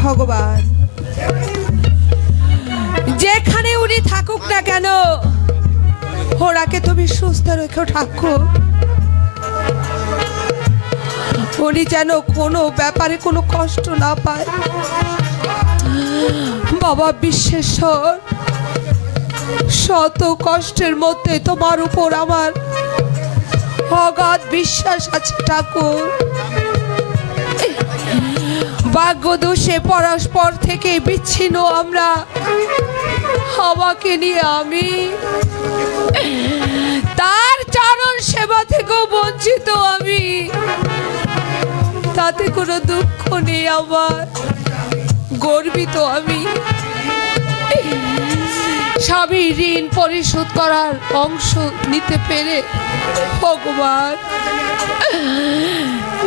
ভগবান যেখানে উনি থাকুক না কেন ওরাকে তুমি সুস্থ রেখো ঠাকুর। উনি যেন কোনো ব্যাপারে কোনো কষ্ট না পায়। বাবা বিশ্বেশ্বর, শত কষ্টের মধ্যে তোমার উপর আমার অগাধ বিশ্বাস আছে ঠাকুর। ভাগ্যদোষে পরস্পর থেকে বিচ্ছিন্ন আমরা, আমাকে নিয়ে আমি তার চরণ সেবা থেকেও বঞ্চিত আমি, তাতে কোনো দুঃখ নেই আমার, গর্বিত আমি। স্বামীর ঋণ পরিশোধ করার অংশ নিতে পেরে ভগবান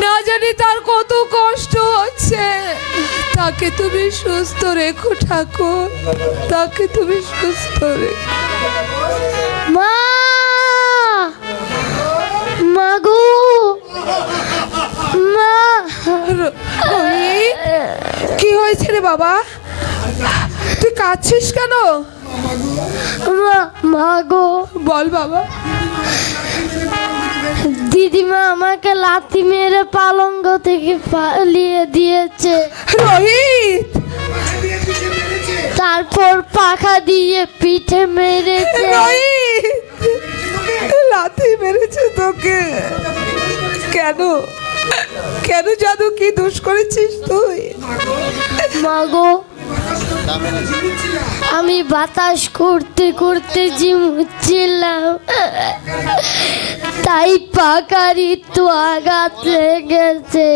না জানি তার কত কষ্ট হচ্ছে, তাকে তুমি সুস্থ রেখো ঠাকুর, তাকে তুমি সুস্থ রেখো। মা, মাগো, মা। কি হয়েছে রে বাবা, তুই কাঁদছিস কেন? মাগো, বল বাবা। দিদিমা আমাকে লাথি মেরে পালঙ্গ থেকে পালিয়ে দিয়েছে। রোহিত, তারপর পাখা দিয়ে পিঠে মেরেছে। রোহিত, লাথি মেরেছে তোকে কেন? কেন জাদু, কি দোষ করেছিস তুই? মাগো, আমি বাতাস করতে করতে ঝিমুচ্ছিলাম, তাই পাকার একটু আঘাত লেগেছে।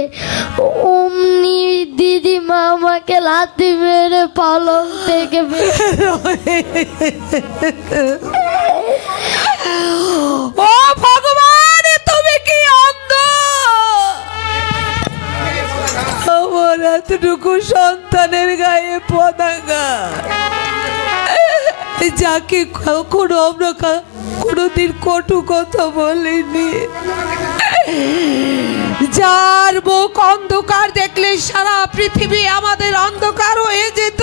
অমনি দিদিমা আমাকে লাথি মেরে পালং থেকে ও ভগবান, তুমি কি অন্ধ? আমার এতটুকু সন্তানের গায়ে পতাকা, যাকে কখনো আমরা কোনোদিন কটু কথা বলিনি, যার মুখ অন্ধকার দেখলে সারা পৃথিবী আমাদের অন্ধকার হয়ে যেত,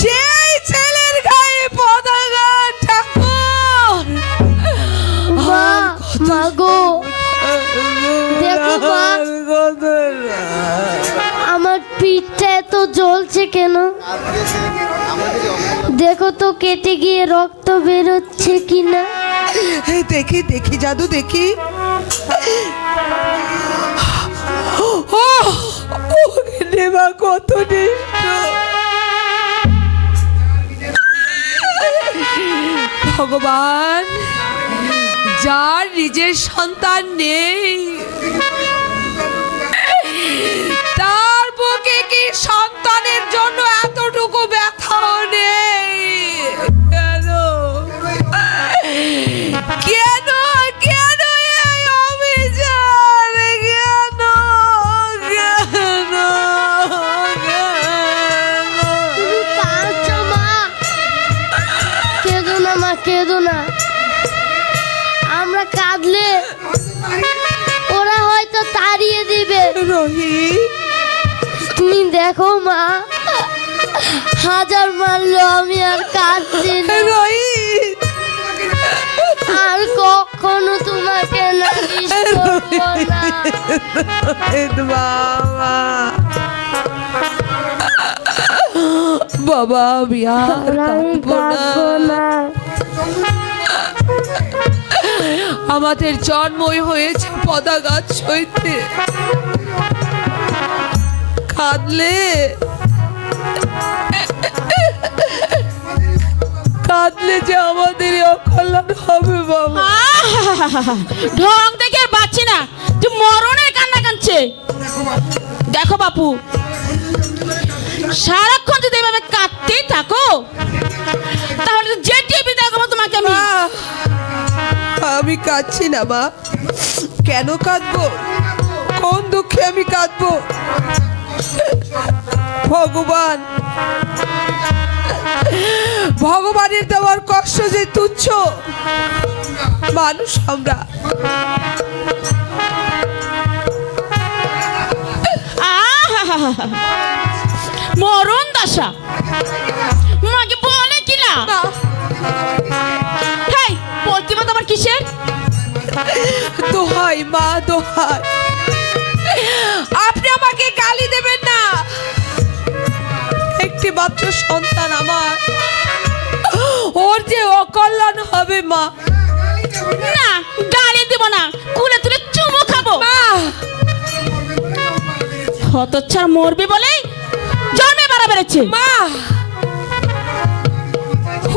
সেই ছেলের গায়ে পতাকা ঠাকুর। মাগো, দেখো মা, আমার পিঠটা এত জ্বলছে কেন? দেখো তো কেটে গিয়ে রক্ত বেরোচ্ছে কিনা। দেখি দেখি জাদু দেখি। নেবা কত নিষ্ঠুর। ভগবান, যার নিজের সন্তান নেই তার বুকে কি সন্তানের জন্য এতটুকু ব্যথা নেই? কেন কেন কেন এই অভিযান? কেন কেন তুমি পারছো মা, কেঁদো না মা, কেঁদো না। আমরা কাঁদলে ওরা হয়তো তাড়িয়ে দিবে। রোহিত, তুমি দেখো মা, হাজার মারলো আমি আর কাঁদছি না। রোহিত, আর কখনো তোমাকে নালিশ করবো না। বাবা, আমি আর আমি কাঁদবো না। আমাদের জন্মই হয়েছে পদা গাছ হইতে, কাঁদলে কাঁদলে যে আমাদের অকল্যাণ হবে বাবা। ঢং দেখে আর বাঁচি না, যে মরণের কান্না কাঁদছে। দেখো বাপু, সারাক্ষণ যদি এভাবে কাঁদতেই থাকো তাহলে যে টিভি দেখো তোমাকে আমি। আমি কাঁদছি না মা, কেন কাঁদবো? কোন দুঃখে আমি কাঁদবো? ভগবান, ভগবানের দেওয়ার কষ্ট যে তুচ্ছ, মানুষ আমরা। মরণ দশা মাকে বলে কিনা মা, হেই প্রতিবাদ আমার কিসের? দোহাই মা, দোহাই, আপনি আমাকে গালি দেবেন না। একটি মাত্র সন্তান আমার, ওর যে অকল্যাণ হবে মা। না গালি দেব না, কুলে তুলে চুমু খাবো। মা, হতচ্ছাড় মরবে বলে জন্মে বাড়া বেড়েছে। মা,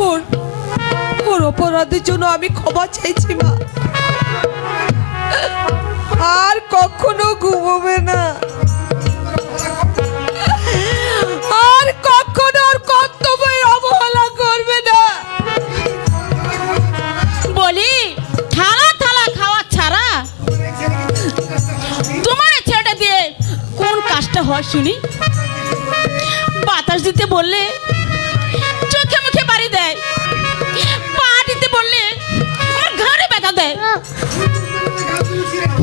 ওর ওর অপরাধের জন্য আমি ক্ষমা চাইছি মা। আর কখনো ঘুমোবে না, আর কখনো ওর কর্তব্যের অবহেলা করবে না। বলি থালা থালা খাওয়া ছাড়া তোমার এই ছেলেটা দিয়ে কোন কাজটা হয় শুনি? বাতাস দিতে বললে চোখে মুখে বাড়ি দেয়, পা দিতে বললে আমার ঘাড়ে ব্যথা দেয়,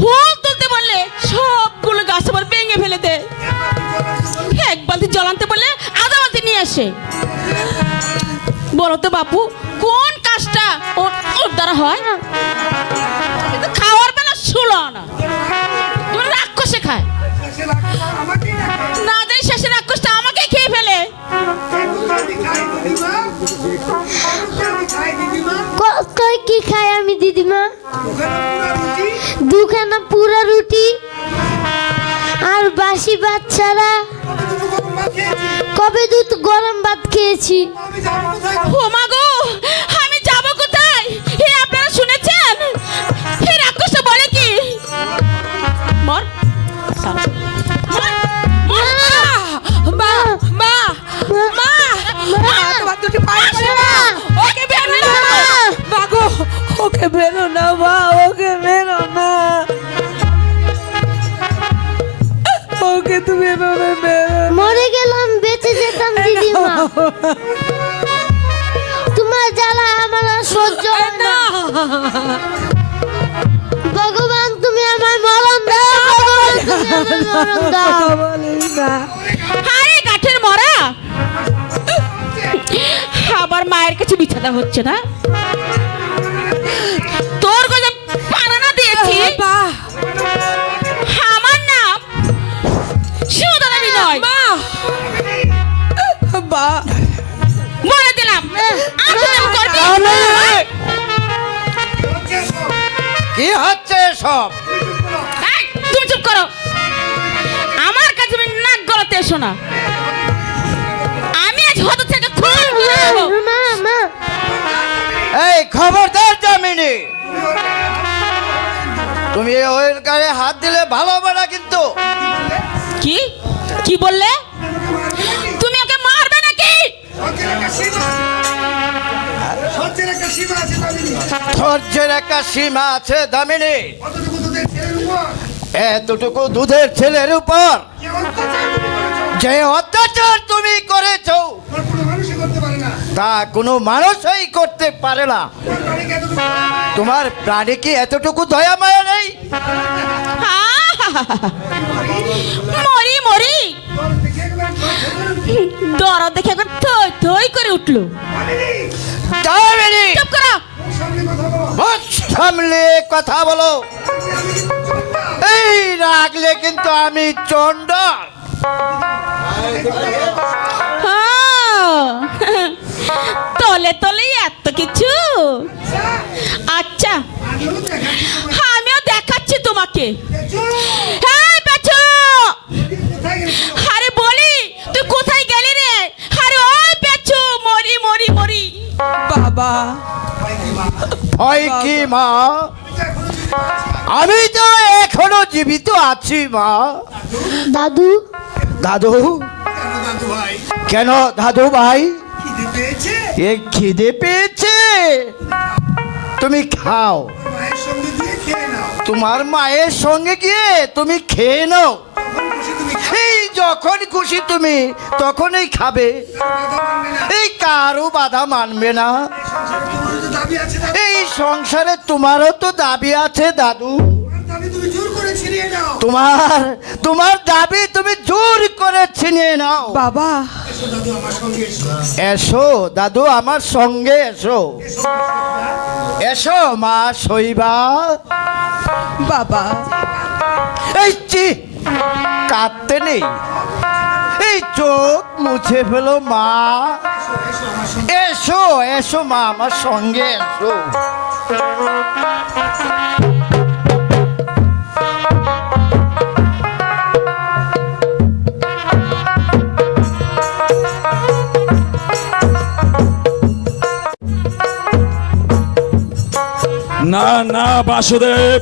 ফুল তুলতে বললে সবগুলো গাছ আবার ভেঙে ফেলে দেয়, এক বালতি জল আনতে বললে আধা বালতি নিয়ে আসে। বলো তো বাপু কোন কাজটা ওর ওর দ্বারা হয়? কিন্তু খাওয়ার বেলা শুলো না, তোমার রাক্ষসে খায়, না দেয় শেষে রাক্ষসটা আমাকে খেয়ে ফেলে। কই কি খাই আমি দিদিমা? দুখানা পুরা রুটি আর বাসি ভাত ছাড়া কবে দুধ গরম ভাত খেয়েছি। ও মা গো, আমি যাব কোথায়? হে আপনারা শুনেছেন? হে রাক্ষসটা বলে কি? মর মর, মর। মা, মা, মা, মা, তোমার দুটি পায়ে পড়ে মা, ওকে বেরো না মা। মা গো, ওকে বেরো না মা, ওকে বেরো না, ওকে তুমি এভাবে বেরো না। মরে গেলাম বেঁচে যেতাম দিদিমা, তোমার জ্বালা আমার আর সহ্য হয় না। ভগবান তুমি আমার মরণ দাও, ভগবান তুমি আমার মরণ দাও। বলিস না। আরে গাঠের মরা, আবার মায়ের কাছে বিছানা হচ্ছে না? তোর গজব পারানা দিয়েছি। মা, আমার নাম সুদনা বিনয়। মা, মা, বলে দিলাম আচরণ করবি। কি হচ্ছে সব? এই, তুমি চুপ করো, আমার কাছে তুমি নাক গলাতে এসো না। আমি আজ হত থেকে খুন করে দেবো। মা মা এই খবরদার জামিনী, তুমি ওর গায়ে হাত দিলে ভালো হবে না কিন্তু। কি কি বললে? তুমি ওকে মারবে নাকি? ধৈর্যের একটা সীমা আছে দামিনী। এতটুকু দুধের ছেলের উপর যে অত্যাচার তুমি করেছো তা কোনো মানুষই করতে পারে না। তোমার প্রাণী কি এতটুকু দয়া মায়া নেই? মরি মরি, দরদ দেখে একবার থই থই করে উঠলো। দামিনী, চুপ করো। মুখ সামলে কথা বলো, এই রাখলে কিন্তু আমি চন্ডাল। তলে তলে এত কিছু? আচ্ছা আমিও দেখাচ্ছি তোমাকে। এই পেছু, আরে বলি তুই কোথায় গেলি রে? আরে ওই পেছু, মরি মরি মরি। বাবা, ভয় কি মা? আমি তো এখনো জীবিত আছি মা। দাদু দাদু কেন দাদু ভাই? এ খিদে পেয়েছে, তুমি খাও, তোমার মায়ের সঙ্গে গিয়ে তুমি খেয়ে নাও। এই যখন খুশি তুমি তখনই খাবে, এই কারো বাধা মানবে না। এই সংসারে তোমারও তো দাবি আছে দাদু। তুমি জোর করে ছিনিয়ে তোমার তোমার দাবি তুমি জোর করে ছিনিয়ে নাও। বাবা এসো দাদু আমার সঙ্গে এসো, এসো মা শৈবা। বাবা এই কাঁদতে নেই, এই চোখ মুছে ফেলো মা। এসো এসো মা আমার সঙ্গে এসো। না না বাসুদেব,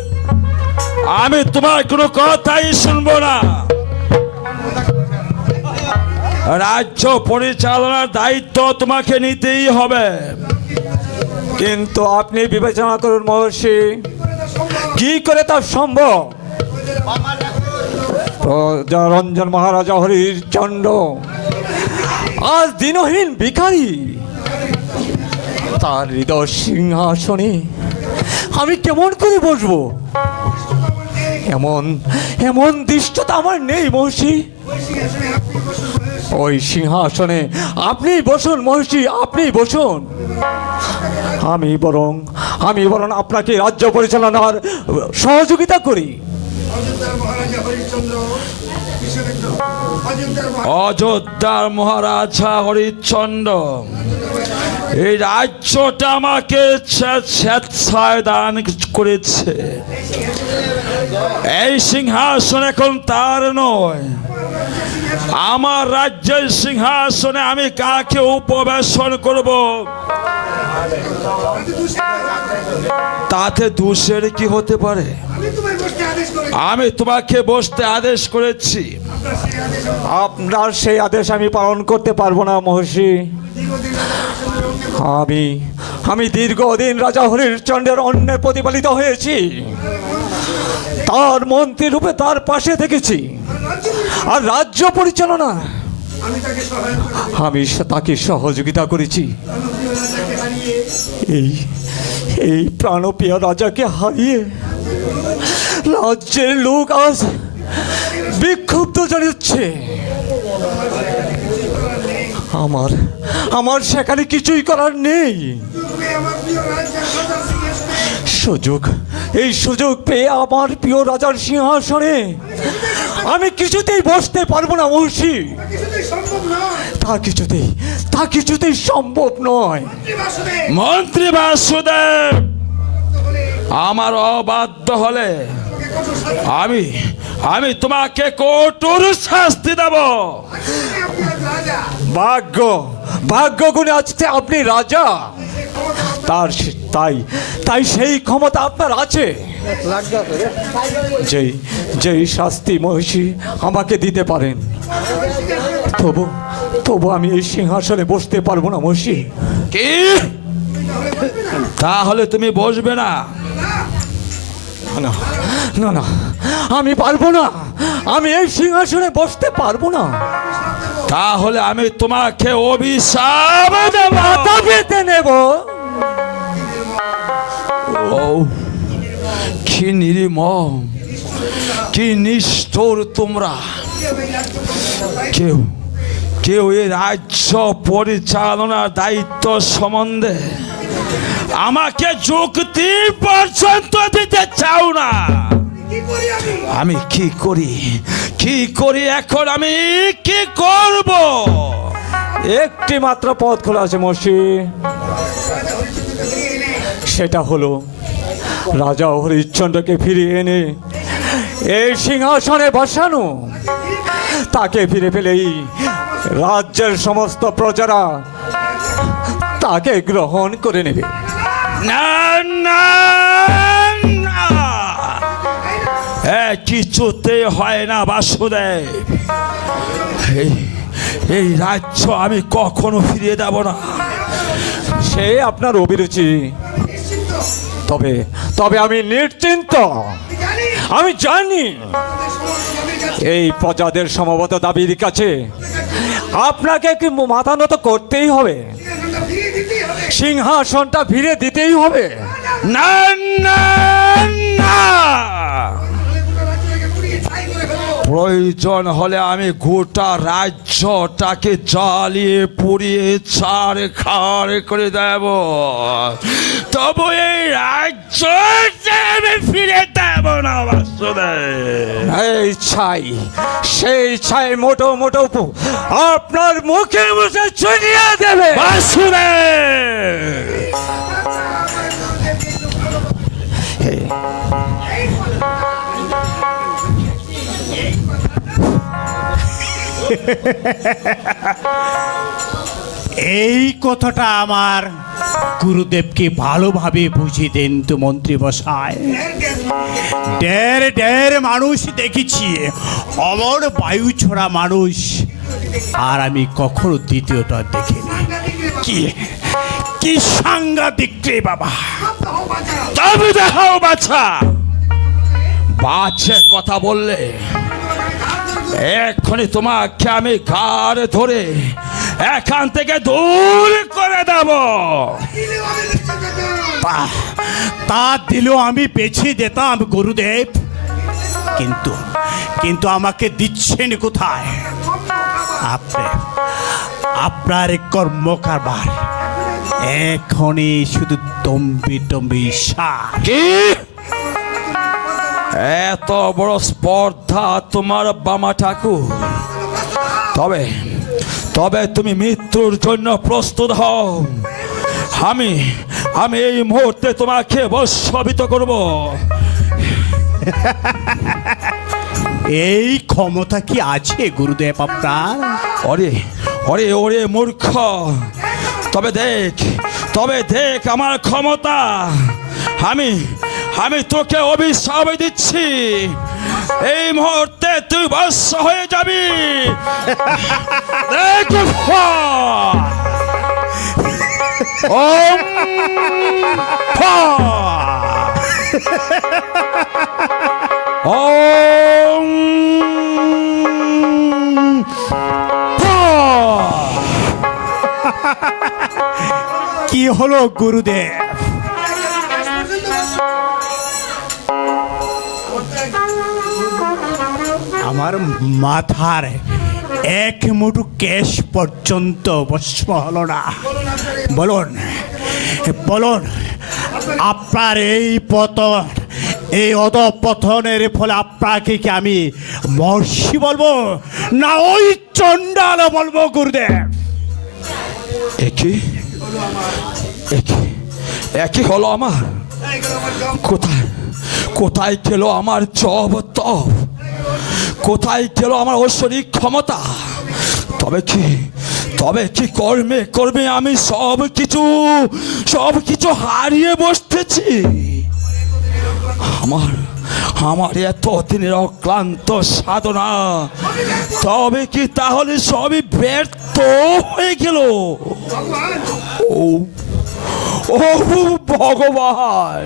আমি তোমার কোনো কথাই শুনবো না। রাজ্য পরিচালনার দায়িত্ব তোমাকে নিতেই হবে। কিন্তু আপনি বিবেচনা করুন মহর্ষি, কি করে তা সম্ভব? রঞ্জন মহারাজা হরির চন্ড আজ দিনহীন ভিখারি, তার হৃদয় সিংহাসনে আমি কেমন করে বসবো? এমন এমন দৃষ্টতা আমার নেই মহর্ষি। ওই সিংহাসনে আপনি বসুন মহর্ষি, আপনি বসুন। আমি বরং আপনাকে রাজ্য পরিচালনার সহযোগিতা করি। অযোধ্যার মহারাজা হরিশ্চন্দ্র এই রাজ্যটা আমাকে স্বেচ্ছায় দান করেছে। এই সিংহাসন এখন তার নয়। আমার রাজ্যের সিংহাসনে আমি কাকে উপবেশন করব তাতে দোষের কি হতে পারে? আমি তোমাকে বসতে আদেশ করেছি। আপনার সেই আদেশ আমি পালন করতে পারবো না মহর্ষি। আমি দীর্ঘদিন রাজা হরিশ্চন্দ্রের অন্যে প্রতিপালিত হয়েছি, তার মন্ত্রী রূপে তার পাশে থেকেছি। আর রাজ্য পরিচালনা আমি তাকে সহযোগিতা করেছি। এই প্রাণপ্রিয় রাজাকে হারিয়ে রাজ্যের লোক আজ বিক্ষুব্ধ জানাচ্ছে। আমার সেখানে কিছুই করার নেই। এই সুযোগ পেয়ে আমার প্রিয় রাজার সিংহাসনে আমি কিছুতেই বসতে পারবো না মহর্ষি। তা কিছুতেই সম্ভব নয়। মন্ত্রী বাসুদেব, আমার অবাধ্য হলে আমি তোমাকে কঠোর শাস্তি দেব। ভাগ্য গুণে আজকে আপনি রাজা, তাই সেই ক্ষমতা আপনার আছে। যেই শাস্তি মহিষী আমাকে দিতে পারেন, তবু আমি এই সিংহাসনে বসতে পারবো না মহিষী। কি? তাহলে তুমি বসবে না? না, আমি পারবো না। আমি এই সিংহাসনে বসতে পারবো না। তাহলে আমি তোমাকে অভিশাপ দেব। পেতে নেব। ও কি নির্মম, কি নিষ্ঠুর তোমরা! কেউ এই রাজ্য পরিচালনার দায়িত্ব সম্বন্ধে আমাকে যুক্তি পর্যন্ত দিতে চাও না। আমি কি করি এখন আমি কি করব? একটি মাত্র পথ খোলা আছে মহর্ষি, সেটা হলো রাজা হরিশ্চন্দ্রকে ফিরিয়ে এনে এই সিংহাসনে বসানো। তাকে ফিরে পেলেই রাজ্যের সমস্ত প্রজারা তাকে গ্রহণ করে নেবে। না না না, কিছুতে হয় না বাসুদেব। এই রাজ্য আমি কখনো ফিরিয়ে দেব না। সে আপনার অভিরুচি, তবে আমি নিশ্চিন্ত। আমি জানি এই প্রজাদের সমবেত দাবির কাছে আপনাকে কি মাথা নত করতেই হবে, সিংহাসনটা ফিরে দিতেই হবে। না না না, প্রয়োজন হলে আমি গোটা রাজ্যটাকে জ্বালিয়ে পুড়িয়ে ছাড়খাড় করে দেব, তবু এই রাজ্যটা আমি ফিরে দেব না বাসুদেব। এই ছাই, সেই ছাই মোটো মোটো আপনার মুখে মুখে চুরিয়ে দেবে বাসুদেব। এই কথাটা আমার গুরুদেবকে ভালোভাবে বুঝিয়ে দেন তো মন্ত্রী মশাই। ঢের মানুষ দেখেছি, অমর বায়ু ছোড়া মানুষ, আর আমি কখনো দ্বিতীয়টা দেখিনি। কি কি সাংঘাতিক রে বাবা! তবে দেখাও বাছা, বাজে কথা বললে এক্ষুনি তোমাকে আমি ঘাড় ধরে এখান থেকে দূর করে দেব। তা দিলেও আমি বেছে দিতাম গুরুদেব, কিন্তু কিন্তু আমাকে দিচ্ছেন কোথায়? আপনার কর্মকারবার এখনই শুধু তম্বি টম্বি সার। কি এত বড় স্পর্ধা তোমার বামা ঠাকুর? তবে তবে তুমি মৃত্যুর জন্য প্রস্তুত হও। আমি আমি এই মুহূর্তে তোমাকে বশীভূত করব। এই ক্ষমতা কি আছে গুরুদেব আপনার? ওরে ওরে ওরে মূর্খ, তবে দেখ আমার ক্ষমতা। আমি তোকে অভিশাপ দিচ্ছি, এই মুহূর্তে তুই বশ হয়ে যাবি। দেখ, ওম ফা, ওম ফা। কি হলো গুরুদেব? আমার মাথার এক মুঠো কেশ পর্যন্ত ভস্ম হলো না। বলুন বলুন, আপনার এই পতন, এই অধঃপতনের ফলে আপনাকে কি আমি মহর্ষি বলবো না ওই চণ্ডাল বলবো গুরুদেব? একই হলো আমার। কোথায় গেল আমার জব তব? কোথায় গেল আমার ঐশ্বরিক ক্ষমতা? তবে কি কর্মে আমি সব কিছু হারিয়ে বসতেছি। আমার এত দিনের অক্লান্ত সাধনা তবে কি তাহলে সবই ব্যর্থ হয়ে গেল? ও ভগবান,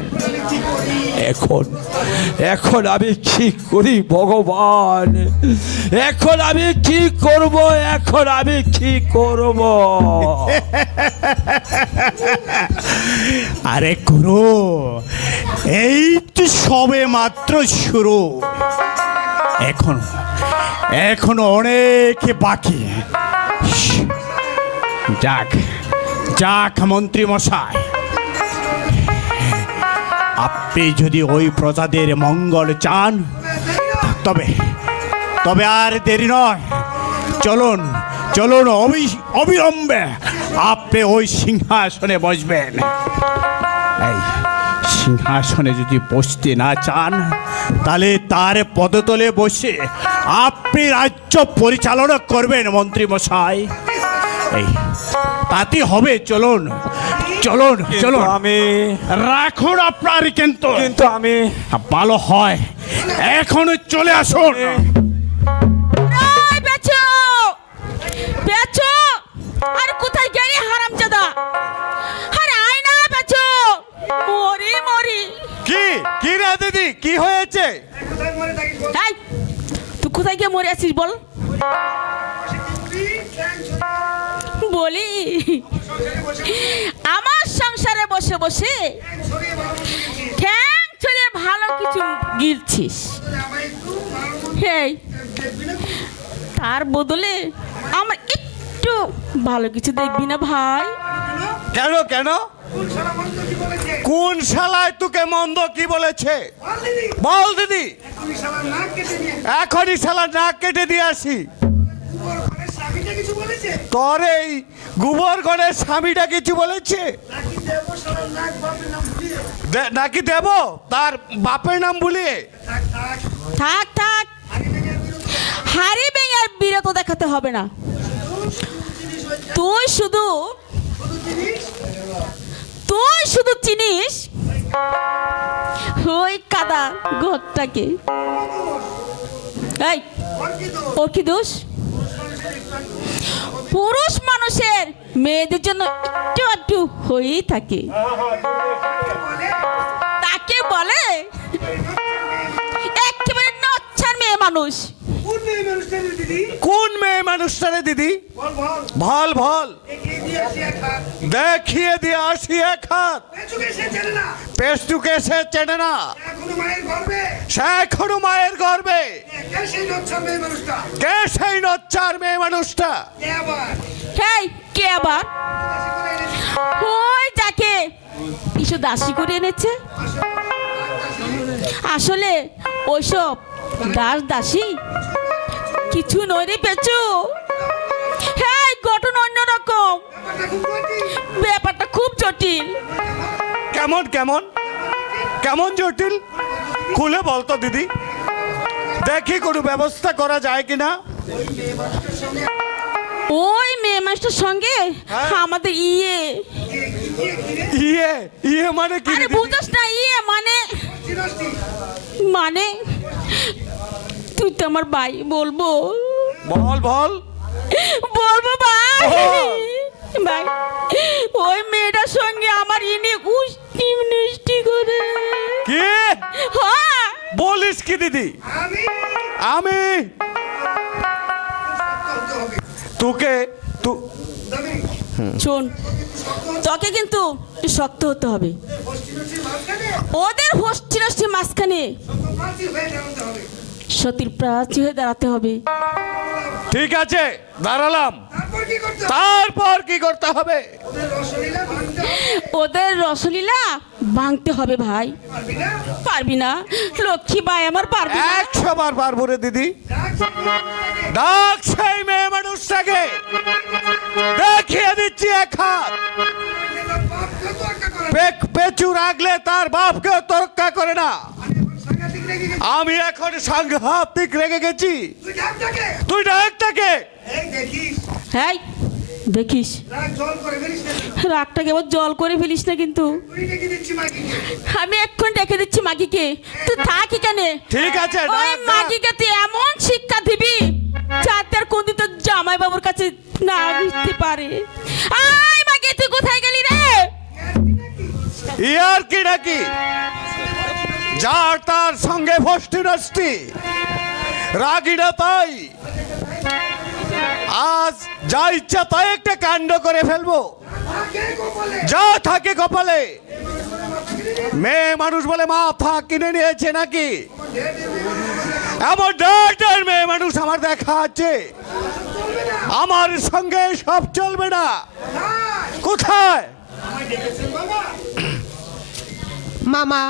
এখন আমি কি করি ভগবান? এখন আমি কি করব? আরে গুরু, এই তো সবে মাত্র শুরু, এখনো অনেক বাকি। যাক মন্ত্রী মশাই, আপনি যদি ওই প্রজাদের মঙ্গল চান তবে আর দেরি নয়, চলুন অবিলম্বে আপনি ওই সিংহাসনে বসবেন। এই সিংহাসনে যদি বসতে না চান, তাহলে তার পদতলে বসে আপনি রাজ্য পরিচালনা করবেন মন্ত্রী মশাই। এই তাতে হবে। চলুন আমি রাখুন আপনার, কিন্তু আমি ভালো হয় এখনো চলে আসুন। আর কোথায় গেলি হারামজাদা? আরে আয় না বেচো, মরি। কি রে দিদি, কি হয়েছে? এই তুই কোথায় গিয়ে মরে আছিস বল? বলি আমার সংসারে বসে বসে ঠ্যাং ছড়িয়ে ভালো কিছু গিলছিস। এই তার বদলে আমার একটু ভালো কিছু দেখবি না ভাই? কেন কেন? কোন শালায় তোকে মন্দ কি বলেছে? বল দিদি, এখনই শালা নাক কেটে দিয়ে আসি। তোর এই গোবর ঘরের স্বামীটা কিছু বলেছে নাকি? দেব তার বাপের নাম বলিয়ে? থাক থাক, হাড়ি ভেঙে আর বিরত দেখাতে হবে না। তুই শুধু চিনিস ওই কাদা ঘরটাকে। এই, ওর কি দোষ? পুরুষ মানুষের মেয়েদের জন্য একটু একটু হয়েই থাকে, তাকে বলে একেবারে নচ্ছার মেয়ে মানুষ। কোন মেয়ে মানুষটারে দিদি? ভাল ভাল দেখিয়ে দিয়ে আসি এক হাত। পেস্টুকে সে চেনে না, সে এখনো মায়ের গর্বে। কে সেই নচ্চার মেয়ে মানুষটা? হেই, কে আবার? ওই যাকে কিছু দাসী করে এনেছে। আসলে ওইসব দাস দাসী কিছু নয় রে পেঁচু। হ্যাঁ, ঘটনা অন্যরকম, ব্যাপারটা খুব জটিল। কেমন কেমন কেমন জটিল? খুলে বলতো দিদি, দেখি কোনো ব্যবস্থা করা যায় কিনা। ওই মেয়ে মাস্টার সঙ্গে আমাদের ইয়ে ইয়ে ইয়ে মানে কি? আরে বুঝছ না, ইয়ে মানে মানে তুই তো আমার ভাই, বলবো? বল বল বলবো ভাই। ভাই, ওই মেয়েটার সঙ্গে আমার ইনি উষ্টি মিষ্টি করে। কি হ্যাঁ, বলিস কি দিদি? আমি তোকে শোন, তোকে কিন্তু একটু শক্ত হতে হবে। ওদের হোস্টি নষ্টি মাঝখানে সতীর প্রাচী হয়ে দাঁড়াতে হবে। ঠিক আছে, দাঁড়ালাম। তারপর কি করতে হবে? ওদের রসলীলা ভাঙতে হবে ভাই। পারবি না লক্ষ্মী ভাই, আমার পারবি না। 100 বার পারবো রে দিদি। ডাক সেই মেয়ে মানুষটাকে, দেখিয়ে দিচ্ছি এক হাত। পেঁচু রাখলে তার বাপকে তোরক্কা করে না। আমি এখন সাংঘাতিক রেগে গেছি। তুই ডাকটাকে হ্যাঁ, দেখিস রাগটা কেবল জল করে ফেলিস না কিন্তু। আমি এক্ষুনি ডেকে দিচ্ছি মাগিকে, তুই থাক এখানে। ঠিক আছে, ওই মাগিকে তুই এমন শিক্ষা দিবি যাতে আর কোনদিন তোর জামাই বাবুর কাছে না বুঝতে পারে। আয় মাগি, তুই কোথায় গেলি রে? ইয়ার কি নাকি? যার তার সঙ্গে ফষ্টি নষ্টি, রাগিনা তাই। আজ যা ইচ্ছা তাই একটা কাণ্ড করে ফেলবো, যা থাকে কপালে। মেয়ে মানুষ বলে মাথা কিনে নিয়েছে নাকি? এমন ডাক্তার মেয়ে মানুষ আমার দেখা আছে। আমার সঙ্গে সব চলবে না। কোথায়? মামা,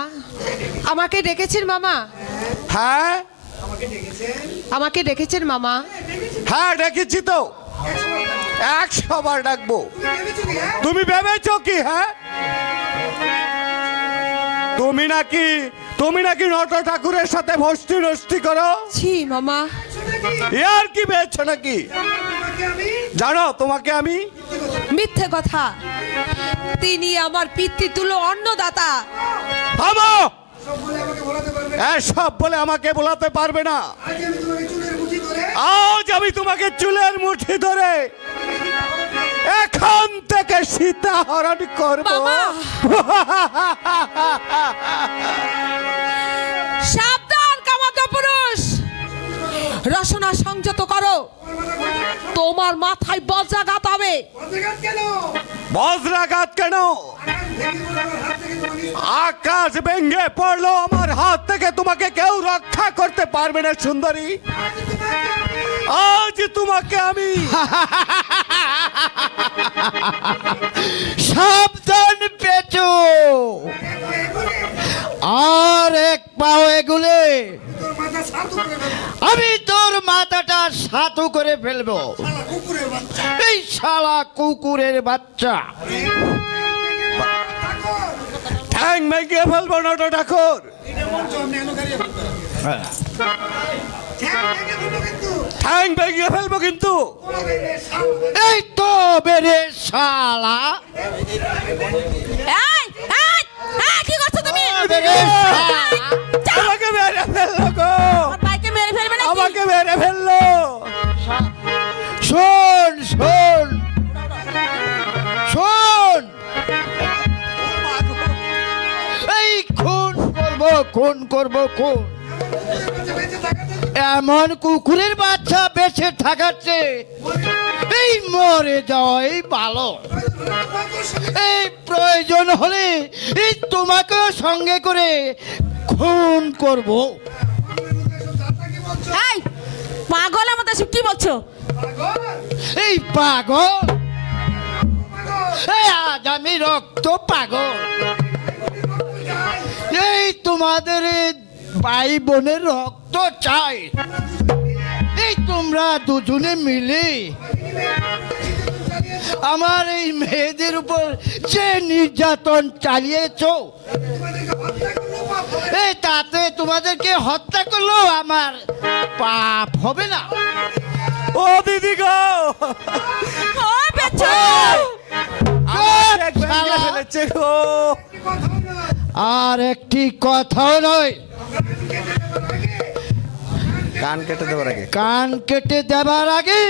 আমাকে ডেকেছেন মামা? হ্যাঁ আমাকে ডেকেছেন মামা? হ্যাঁ ডেকেছি তো, 100 বার ডাকবো। তুমি ভেবেছো কি? হ্যাঁ, তুমি নাকি নট ঠাকুরের সাথে ভষ্টি নষ্টি করো? ছি মামা, ইয়ার কি পেয়েছো নাকি? জানো তোমাকে আমি? মিথ্যে কথা। তিনি আমার পিতৃতুল্য অন্নদাতা। থামো! সব বলে আমাকে বলাতে পারবে না। আজ আমি তোমাকে চুলের মুঠি ধরে এখান থেকে সীতাহরণ করবো। সাবধান কামাকা পুরুষ, রসনা সংযত করো, তোমার মাথায় বজ্রাঘাত হবে। বজ্রাঘাত কেন? আকাশ ভেঙে পড়লো আমার হাত থেকে, তোমাকে কেউ রক্ষা করতে পারবে না সুন্দরী। আজ তোমাকে আমি সাবধান পেঁচো, আর এক পাও এগুলে আমি তোর মাথাটা সাতু করে ফেলবো। এই শালা কুকুরের বাচ্চা। ঠ্যাং ভেঙে ফেলবো নট ঠাকুর, ঠ্যাং ভেঙে ফেলবো কিন্তু। এই তো বেরে শালা, এই এই এই, কি করছো তুমি? বেরে শালা। আমাকে মেরে ফেললো গো, আমার ভাইকে মেরে ফেলবে নাকি? আমাকে মেরে ফেললো। শোন শোন শোন, এই খুন করব খুন। এমন কুকুরের বাচ্চা বেঁচে থাকাচ্ছে এই মরে যাওয়াই ভালো। এই প্রয়োজন হলে এই তোমাকে সঙ্গে করে খুন করব। এই পাগলের মতো এসব কি বলছো? এই পাগল, এই আজ আমি রক্ত পাগল। এই তোমাদের ভাই বোনের রক্ত চাই। এই তোমরা দুজনে মিলে আমার এই মেয়েদের উপর যে নির্যাতন চালিয়েছো, এই তাতে তোমাদেরকে হত্যা করলেও আমার পাপ হবে না। ও দিদি গো, ও বেচো, আমার ঠ্যাং ভেঙে ফেলেছে গো। আর একটি কথাও নয়, কান কেটে দেওয়ার আগে, কান কেটে দেবার আগে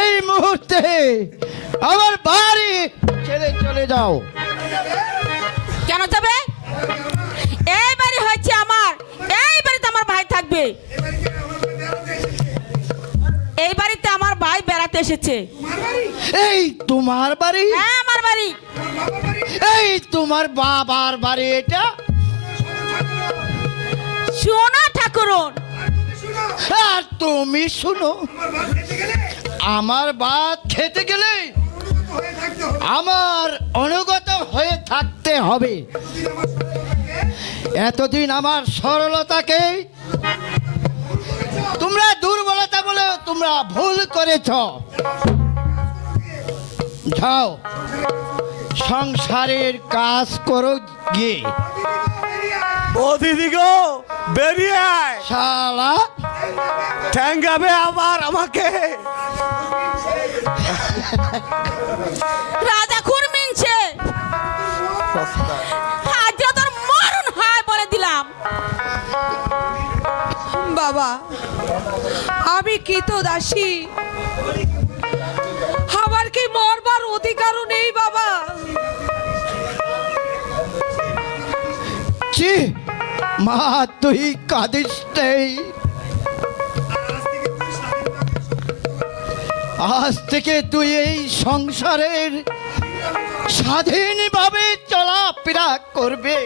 এই মুহূর্তে আমার বাড়ি ছেড়ে চলে যাও। কেন যাবে? এই বাড়ি হচ্ছে আমার, এই বাড়িতে আমার ভাই থাকবে। এই বাড়িতে আমার ভাই বেড়াতে এসেছে। এই তোমার বাড়ি? হ্যাঁ আমার বাড়ি। এই তোমার বাবার বাড়ি এটা? শোনো ঠাকুরন, আর তুমি শুনো, আমার ভাত খেতে গেলে আমার অনুগত হয়ে থাকতে হবে। এতদিন আমার সরলতাকে তোমরা দুর্বলতা বলে তোমরা ভুল করেছ। যাও সংসারের কাজ করো গিয়ে। ও দিদি গো, বেরিয়ে আয়। শালা ঠ্যাঙ্গাবে আবার আমাকে। রাজা খুর মিনছে, আজ তোর মরণ হয় বলে দিলাম। বাবা আমি কি তো দাসী, আমার কি মরবার অধিকারও নেই বাবা? ছি মা, তুই কাঁদিস নেই। আজ থেকে তুই এই সংসারের স্বাধীনভাবে চলাফেরা করবে।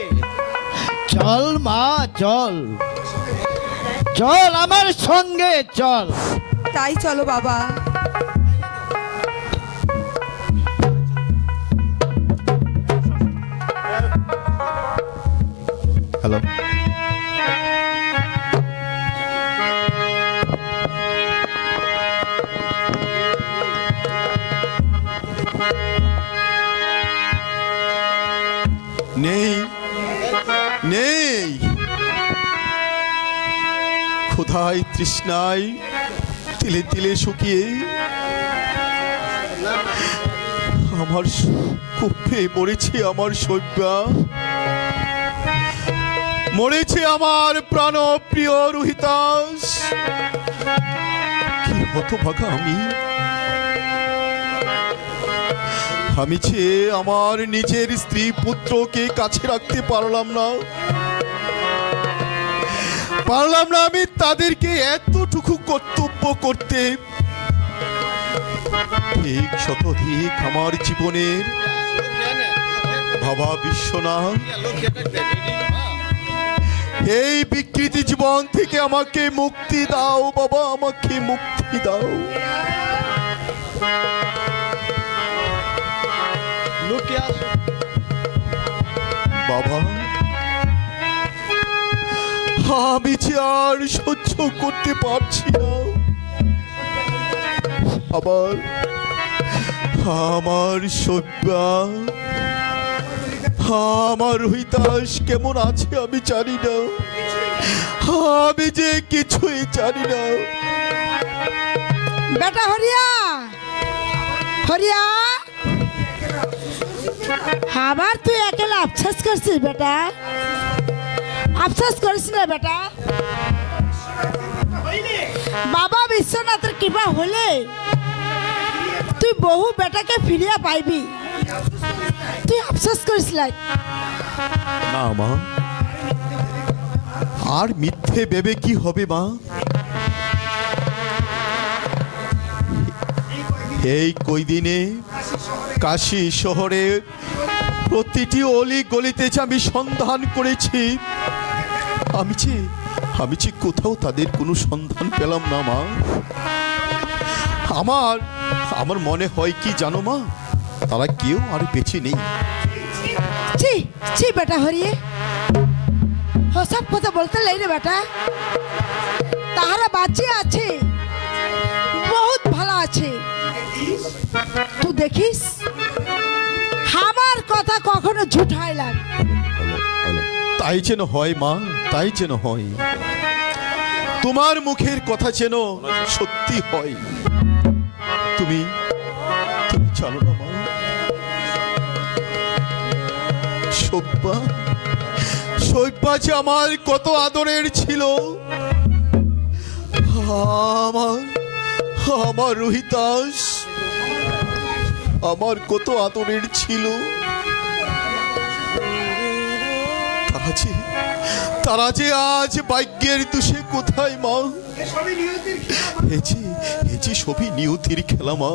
চল মা চল, চল আমার সঙ্গে চল। তাই চলো বাবা। হ্যালো, নেই নেই, ক্ষুধায় তৃষ্ণায় তিলে তিলে শুকিয়ে আমার কুপে মরেছে আমার শৈব্যা, মরেছে আমার প্রাণপ্রিয় রোহিতাস। কি হতভাগা আমি যে আমার নিজের স্ত্রী পুত্রকে কাছে রাখতে পারলাম না। আমি তাদেরকে এতটুকু কর্তব্য করতে ঠিক শতধিক আমার জীবনের বাবা বিশ্বনাথ, এই বিকৃতি জীবন থেকে আমাকে মুক্তি দাও বাবা, আমাকে মুক্তি দাও। বাবা, আমি যে আর সহ্য করতে পারছি না। আমার সব্যা, আমার রোহিতাস কেমন আছে আমি জানি না, আমি যে কিছুই জানি না। বেটা হরিয়া, হরিয়া, আবার তুই একেলা আফসোস করছিস বেটা? আফসোস করিস না বেটা, বাবা বিশ্বনাথের কৃপা হলে তুই বহু বেটাকে ফিরিয়া পাইবি। তুই আফসোস করিস না। মা, আর মিথ্যে ভেবে কি হবে মা? এই কয়দিনে কাশী শহরে প্রতিটি অলি গলিতে যে আমি সন্ধান করেছি, আমি যে কোথাও তাদের কোনো সন্ধান পেলাম না মা। আমার মনে হয় কি জানো মা, তারা কেউ আর বেঁচে নেই। ছি ছি বেটা হরিয়ে, সব কথা বলতে লাই রে বেটা। তাহারা বাঁচিয়ে আছে, বহুত ভালো আছে। তুই দেখিস আমার কথা কখনো ঝুট হয় না। তাই যেন হয় মা, তাই যেন হয়। তোমার মুখের কথা যেন সত্যি হয়। তুমি জানো না মা, সব্যা যে আমার কত আদরের ছিল। আমার রোহিতাস আমার কত আদরের ছিল। তারা যে আজ ভাগ্যের দোষে কোথায় মা? হেজি সবই নিয়তির খেলা মা,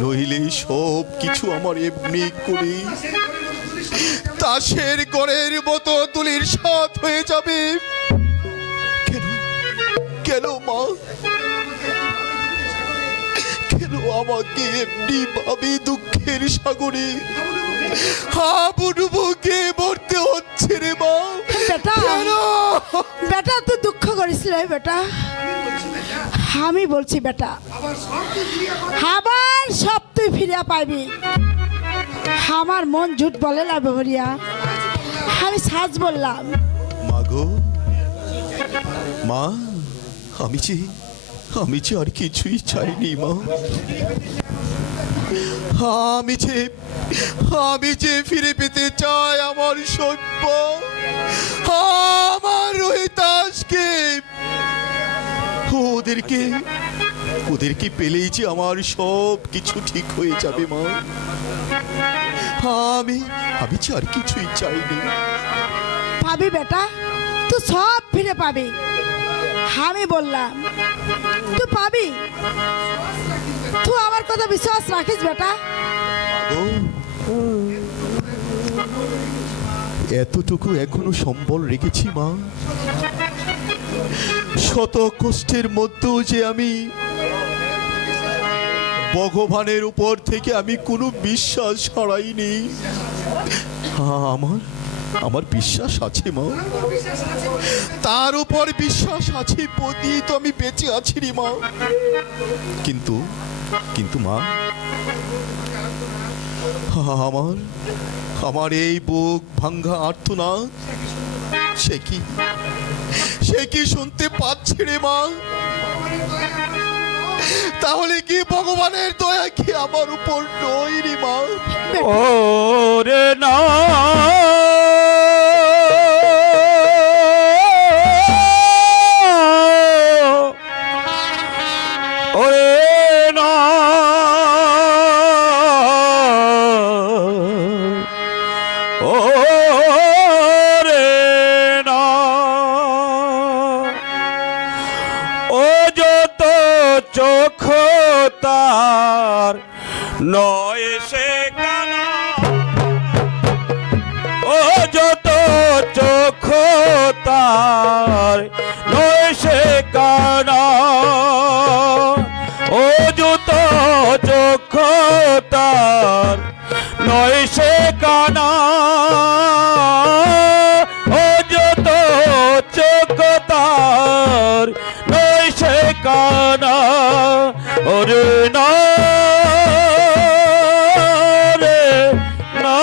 নইলে সব কিছু আমার এমনি করে তাসের গড়ের মতো তুলির সাথ হয়ে যাবে। কেন মা, কেন আমাকে এমনি ভাবে দুঃখের সাগরে হাবুডুবুকে মরতে হচ্ছে রে মা? বেটা তুই দুঃখ করিস রে বেটা, আমি বলছি বেটা, আবার সব তুই ফিরিয়া পাইবি। আমার মন ঝুট বলে না বেহরিয়া, আমি সাজ বললাম। মাগো মা, আমি যে আর কিছুই চাইনি মা। আমি যে ফিরে পেতে চাই আমার সব্য, আমার রোহিতাসকে। ওদেরকে পেলেই যে আমার সব কিছু ঠিক হয়ে যাবে মা। আমি যে আর কিছুই চাইনি। পাবি বেটা, তুই সব ফিরে পাবি, আমি বললাম তুই পাবি। তুই আমার কথা বিশ্বাস রাখিস বেটা। এতটুকু এখনো সম্বল রেখেছি মা। শত কষ্টের মধ্যেও যে আমি ভগবানের উপর থেকে আমি কোনো বিশ্বাস হারাইনি। আমার বিশ্বাস আছে মা, তার উপর বিশ্বাস আছে বলি তো আমি বেঁচে আছি রে মা। কিন্তু মা, আমার এই বুক ভাঙ্গা আর্তনাদ সে কি শুনতে পাচ্ছে রে মা? তাহলে কি ভগবানের দয়া কি আমার উপর নয় রে মা? ও রে না, চোখ তার নয় সে কানা তার নয় সে কানা ও যত চক্ষু তার নয় সে কানা ও যত চক্ষু তার নয় সে কানা ওরে না রে না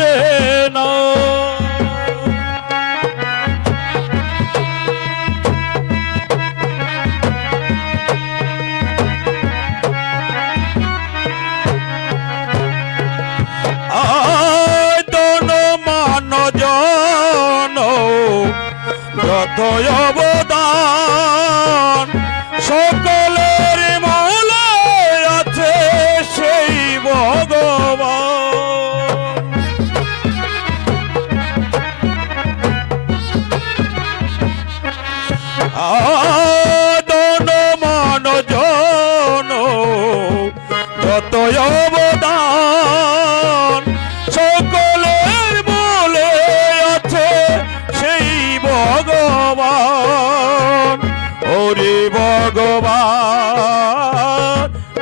রে না আয় দন মান জন যত অবদান সকলের মৌলে আছে সেই ভগবান আদন মান জন যত অবদান সকলের মূলে আছে সেই ভগবান ওরে ভগবান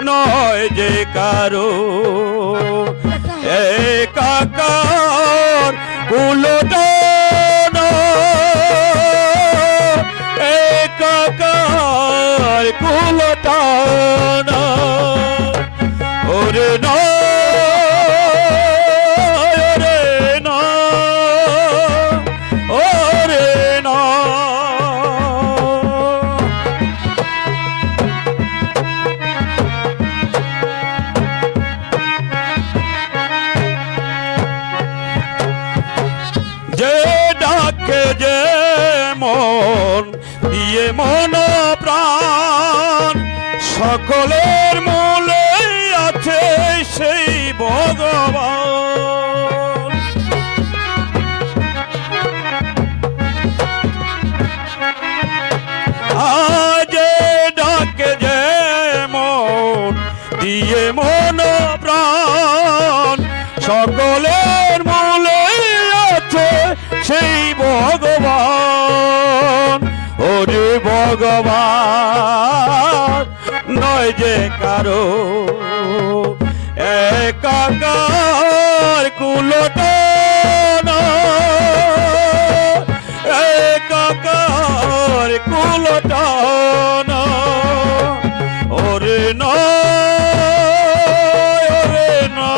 নয় যে কারো একাকার কুলদান একাকার কুলদান ওরে না ওরে না ওরে না যে ডাকে যে মন দিয়ে মন প্রাণ সকলের মূলে আছে সেই ভগবান আজ ডাকে যে মন দিয়ে মন প্রাণ সকলের মূলে আছে সেই ভগবান ওরে ভগবান নয় যে কারো একাকার কুলদান একাকার কুলদান ওরে না ওরে না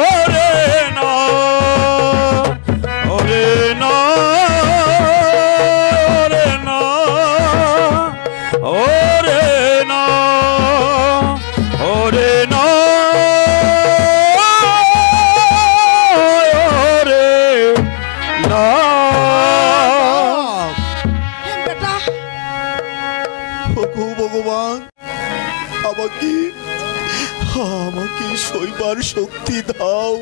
ওরে না ওরে না ওরে না ওরে না ওরে না বেটা ওগো ভগবান আমাকে আমাকে সইবার শক্তি দাও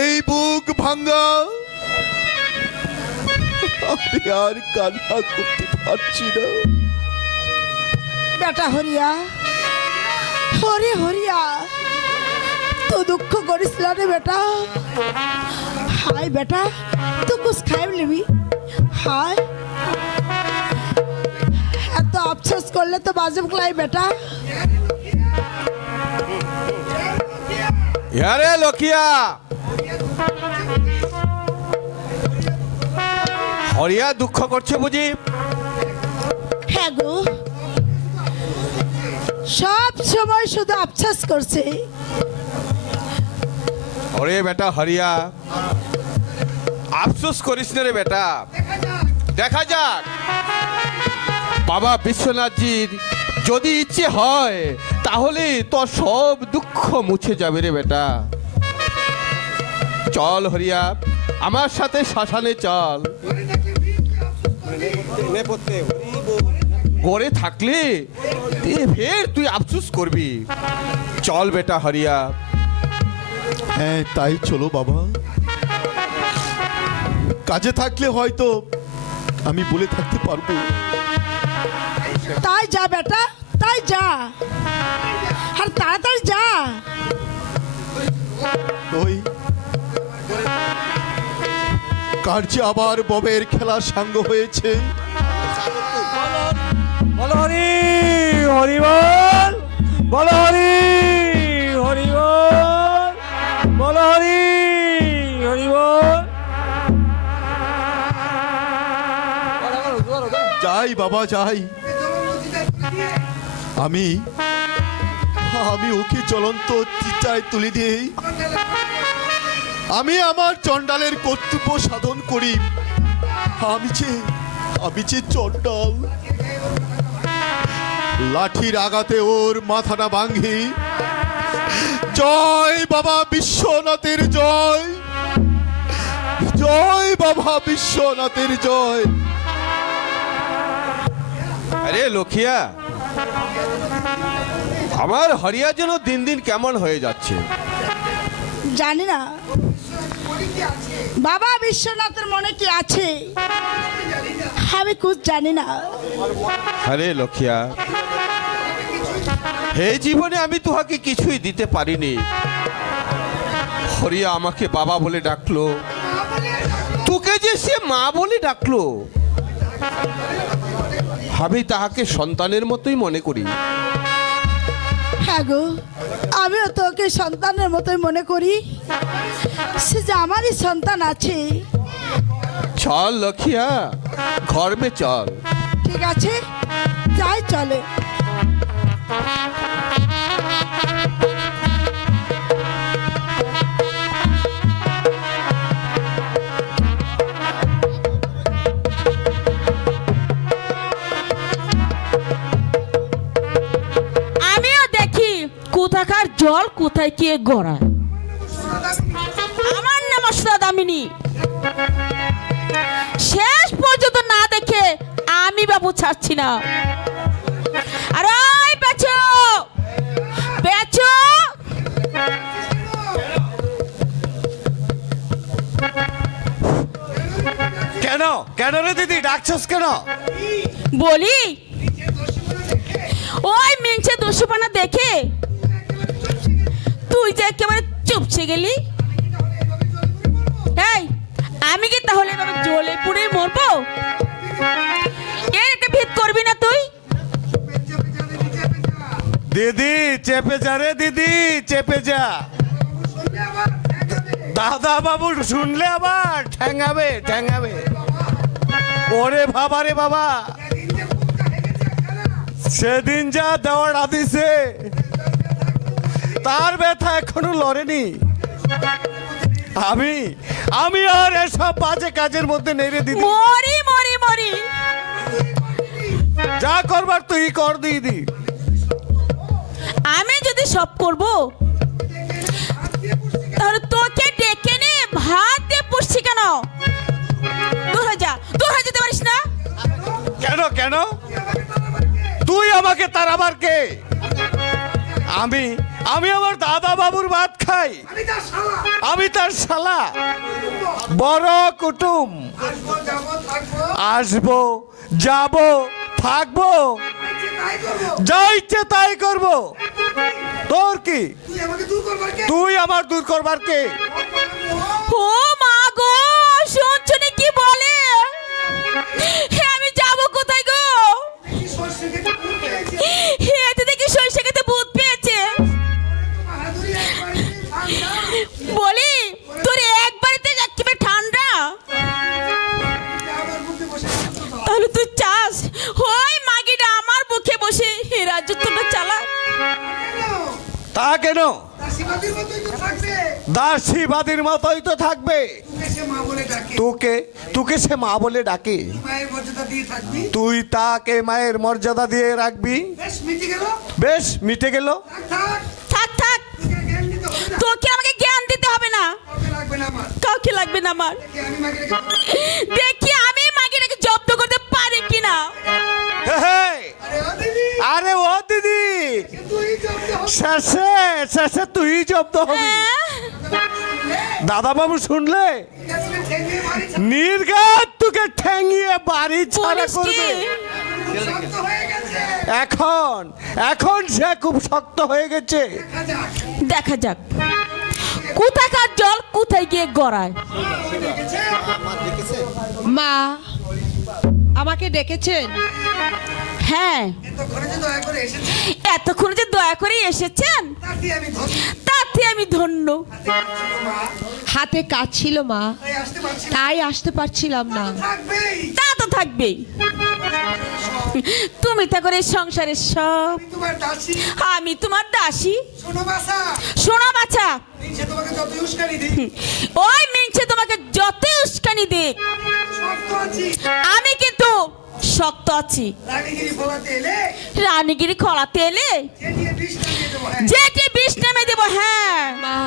এই বুক ভাঙ্গা আমি আর কান্না করতে পারছি না বেটা হরিয়া হরে হরিয়া তো দুঃখ করিস না রে বেটা হাই বেটা তু কুছ খাইব লিবি হাই এত আফসোস করলে তো বাজে বকলাই বেটা আরে লকিয়া হরিয়া দুঃখ করছে বুঝি হ্যাঁ গো সব সময় শুধু আফসোস করছে ওরে বেটা হরিয়া আফসোস করিস না রে বেটা দেখা যাক বাবা বিশ্বনাথজির যদি ইচ্ছে হয় তাহলে তোর সব দুঃখ মুছে যাবে রে বেটা চল হরিয়া আমার সাথে শ্মশানে চল গড়ে থাকলে ফের তুই আফসোস করবি চল বেটা হরিয়া হ্যাঁ তাই চলো বাবা কাজে থাকলে হয়তো আমি বলে থাকতে পারবো তাই যা বেটা তাই যা আর তাড়াতাড়ি যা ওই কার যে আবার ববের খেলার সাঙ্গ হয়েছে। বলো হরি হরি বল, বলো হরি হরি বল, বলো হরি হরি বল। যাই বাবা যাই, আমি ওকে জ্বলন্ত চিতায় তুলে দিই। আমি আমার চণ্ডালের কর্তব্য সাধন করি। আমি যে চণ্ডাল, লাঠির আঘাতে ওর মাথাটা ভাঙি। জয় বাবা বিশ্বনাথের জয়, জয় বাবা বিশ্বনাথের জয়। আরে লক্ষিয়া, আমার হরিয়া যেন দিন দিন কেমন হয়ে যাচ্ছে। জানি না বাবা বিশ্বনাথের মনে কি আছে, আমি কুছ জানি না। আরে লক্ষিয়া, হে জীবনে আমি তোহাকে কিছুই দিতে পারিনি। হরিয়া আমাকে বাবা বলে ডাকলো, তোকে যে সে মা বলে ডাকলো। আমি তাহাকে সন্তানের মতোই মনে করি। হ্যাঁ গো, আমিও তোকে সন্তানের মতোই মনে করি। সে যে আমারই সন্তান আছে। চল লক্ষিয়া, ঘর মে চল। ঠিক আছে, যাই চলে। আমিও দেখি কোথাকার জল কোথায় কে গড়ায়। আমার নাম দামিনী। শেষ পর্যন্ত না দেখে আমি বাবু ছাড়ছি না। আর ওই বেচো বেচো, কেন কেন রে দিদি, ডাকছস কেন? বলি ওই মিংসে দস্যুপানা দেখে তুই যে একেবারে চুপসে গেলি। এই, আমি কি তাহলে এভাবে জ্বলে পুড়ে মরবো? এর একটা ভিত করবি না তুই? দিদি চেপে যা রে, দিদি চেপে যা। দাদা বাবু শুনলে আবার ঠ্যাঙাবে ঠ্যাঙাবে। ওরে বাবা রে বাবা, সেদিন যা দেওয়ার আদিছে তার ব্যথা এখনো লড়েনি। আমি আর এসব বাজে কাজের মধ্যে নেই রে দিদি। মরি মরি মরি, যা করবার তুই কর দিদি। আমি যদি সব করব তাহলে তোকে ডেকে নিয়ে ভাত দিয়ে পুষছি কেন? দূর হয়ে যা, দূর হয়ে যেতে পারিস না? কেন কেন তুই আমাকে তাড়াবার কে? আমি আমার দাদা বাবুর ভাত খাই। আমি তার শালা, বড় কুটুম। আসবো, যাব, থাকবো, যা ইচ্ছে তাই করবো। তোর কি? তুই আমার দূর করবার কে? ও মা গো, শুনছো না কি বলে? আমি যাব কোথায় গো? এতে দেখি সরষে খেতে ভূত পেয়েছে। বলি তোর একবারেতে একেবারে ঠান্ডা। তাহলে তুই চাস ওই মাগিটা আমার বুকে বসে এই রাজ্যটা চালা? তা কেন? দাসীবাদীর মতোই তো থাকবে। তোকে সে মা বলে ডাকে, তুই তাকে মায়ের মর্যাদা দিয়ে রাখবি। বেশ মিটে গেল। থাক থাক, তোকে আমাকে জ্ঞান দিতে হবে না। কাউকে লাগবে না আমার। দেখি আমি মাগিটাকে জব্দ করতে পারি কিনা। আরে ও দিদি, শেষে তুই জব্দ হবি। দাদা বাবু শুনলে নির্ঘাত তোকে ঠেঙিয়ে বাড়ি ছাড়া করবে। এখন সে খুব শক্ত হয়ে গেছে। দেখা যাক কোথাকার জল কোথায় গিয়ে গড়ায়? মা আমাকে ডেকেছেন? হ্যাঁ, এতক্ষণ যে দয়া করে এসেছেন তাতে আমি ধন্য। হাতে কাজ ছিল মা, তাই আসতে পারছিলাম না। তা তো থাকবেই, তুমি তা করে সংসারের সব, আমি তোমার দাসী। শোনো বাছা, ওই মিনছে তোমাকে যত উস্কানি দিক, আমি কিন্তু শক্ত আছি। রানীগিরি খোলাতে এলে যেটি বিষ নামে দেবো। হ্যাঁ মা,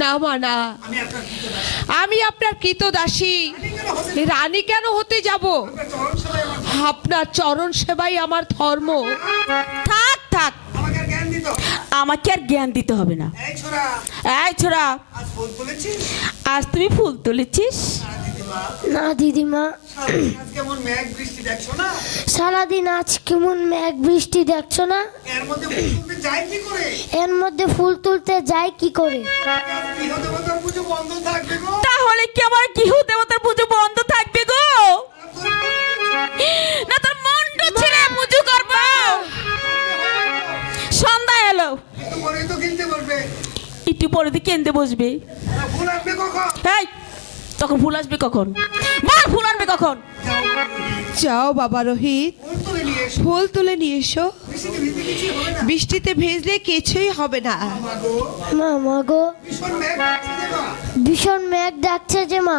না মা না, আমি আপনার কৃতদাসী, রানী কেন হতে যাব? আপনার চরণ সেবাই আমার ধর্ম। থাক থাক, আমাকে আর জ্ঞান দিতে হবে না। এই ছোড়া, আজ তুমি ফুল তুলেছিস? না দিদিমা, সারাদিন আজ কেমন মেঘ বৃষ্টি দেখছো না? এর মধ্যে ফুল তুলতে যাই কি করে? তাহলে কি আমার গৃহ দেবতার পুজো বন্ধ থাকবে গো? না তোর মন্ড ছেড়ে পুজো করবো? সন্ধ্যা এলো, একটু পরে দিয়ে কেন্দ্রে বসবে। এই, তখন ফুল আসবে কখন? বল, ফুল আনবে কখন? যাও বাবা রোহিত, ফুল তুলে নিয়ে এসো। বৃষ্টিতে ভিজলে কিছুই হবে না। মা, মা গো, ভীষণ মেঘ ডাকছে যে মা,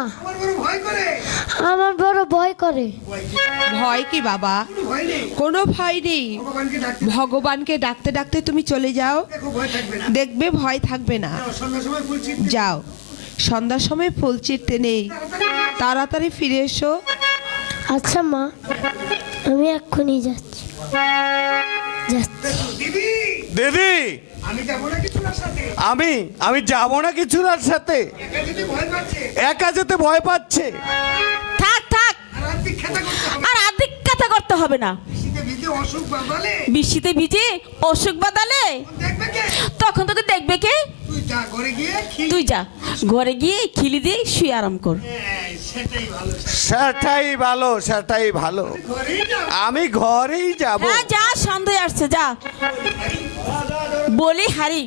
আমার বড় ভয় করে। ভয় কি বাবা? কোনো ভয় নেই। ভগবানকে ডাকতে ডাকতে তুমি চলে যাও, দেখবে ভয় থাকবে না। যাও, সন্ধ্যার সময় ফুল ছিঁড়তে নেই, তাড়াতাড়ি ফিরে এসো। আচ্ছা মা, আমি এক্ষুনি যাচ্ছি। দিদি, আমি যাব না কিছুর সাথে। একা যেতে ভয় পাচ্ছে। থাক থাক, আর আদিক কথা করতে হবে না। বৃষ্টিতে ভিজে অসুখ বাদালে তখন তোকে দেখবে কে? তুই যা ঘরে গিয়ে খিলি দিয়ে শুয়ে আরাম কর। সেটাই ভালো। আমি ঘরেই যাব। হ্যাঁ যা, সন্ধ্যা আসছে, যা। বলি হারি,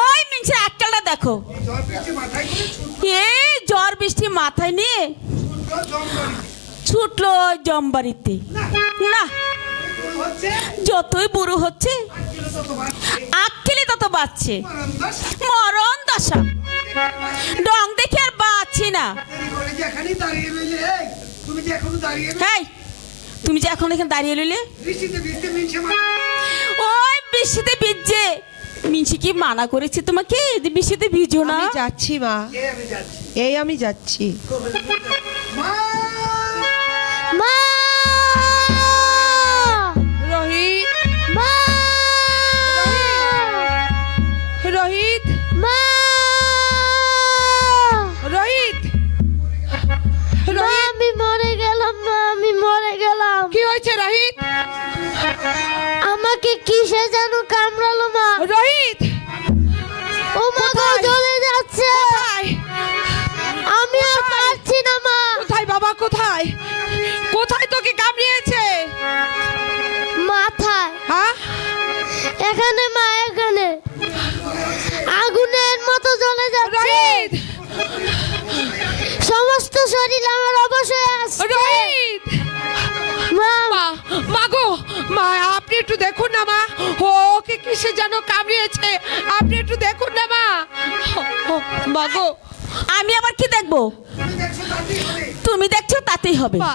ওই মিনছে আক্কেলটা দেখো, এই ঝড় বৃষ্টি মাথায় নিয়ে ছুটলো জমবাড়িতে। না, যতই বুড়ো হচ্ছে আক্কেলে তত বাড়ছে। মরণ দশা, ডং দেখে আর বাঁচছি না। এই, তুমি যে এখন এখানে দাঁড়িয়ে রইলে, ওই বৃষ্টিতে ভিজছে। মিনছি কি মানা করেছে তোমাকে যে বৃষ্টিতে ভিজো না? আমি যাচ্ছি মা, এই আমি যাচ্ছি। মা, রোহিত, মা, রোহিত, মা, রোহিত, মা, আমি মরে গেলাম। মা, আমি মরে গেলাম। কি হয়েছে রোহিত? আমাকে কিসে যেন কামড়ালো মা। রোহিত, ও মা গো, চলে যাচ্ছে। আমি আর পারছি না মা। কোথায় বাবা, কোথায়? কোথায় তোকে কামড়িয়েছে? মাথায়। হ্যাঁ, এখানে মা, এখানে আগুনের মতো জ্বলে যাচ্ছে। রোহিত, সমস্ত শরীর আমার অবশ হয়ে আসছে। রোহিত, মা, মা গো, মা আপনি একটু দেখুন না মা, ওকে কিসে যেন কামড়িয়েছে, আপনি একটু দেখুন না মা। মা গো, আমি আবার কি দেখবো? তুমি দেখছো তাতেই হবে। মা,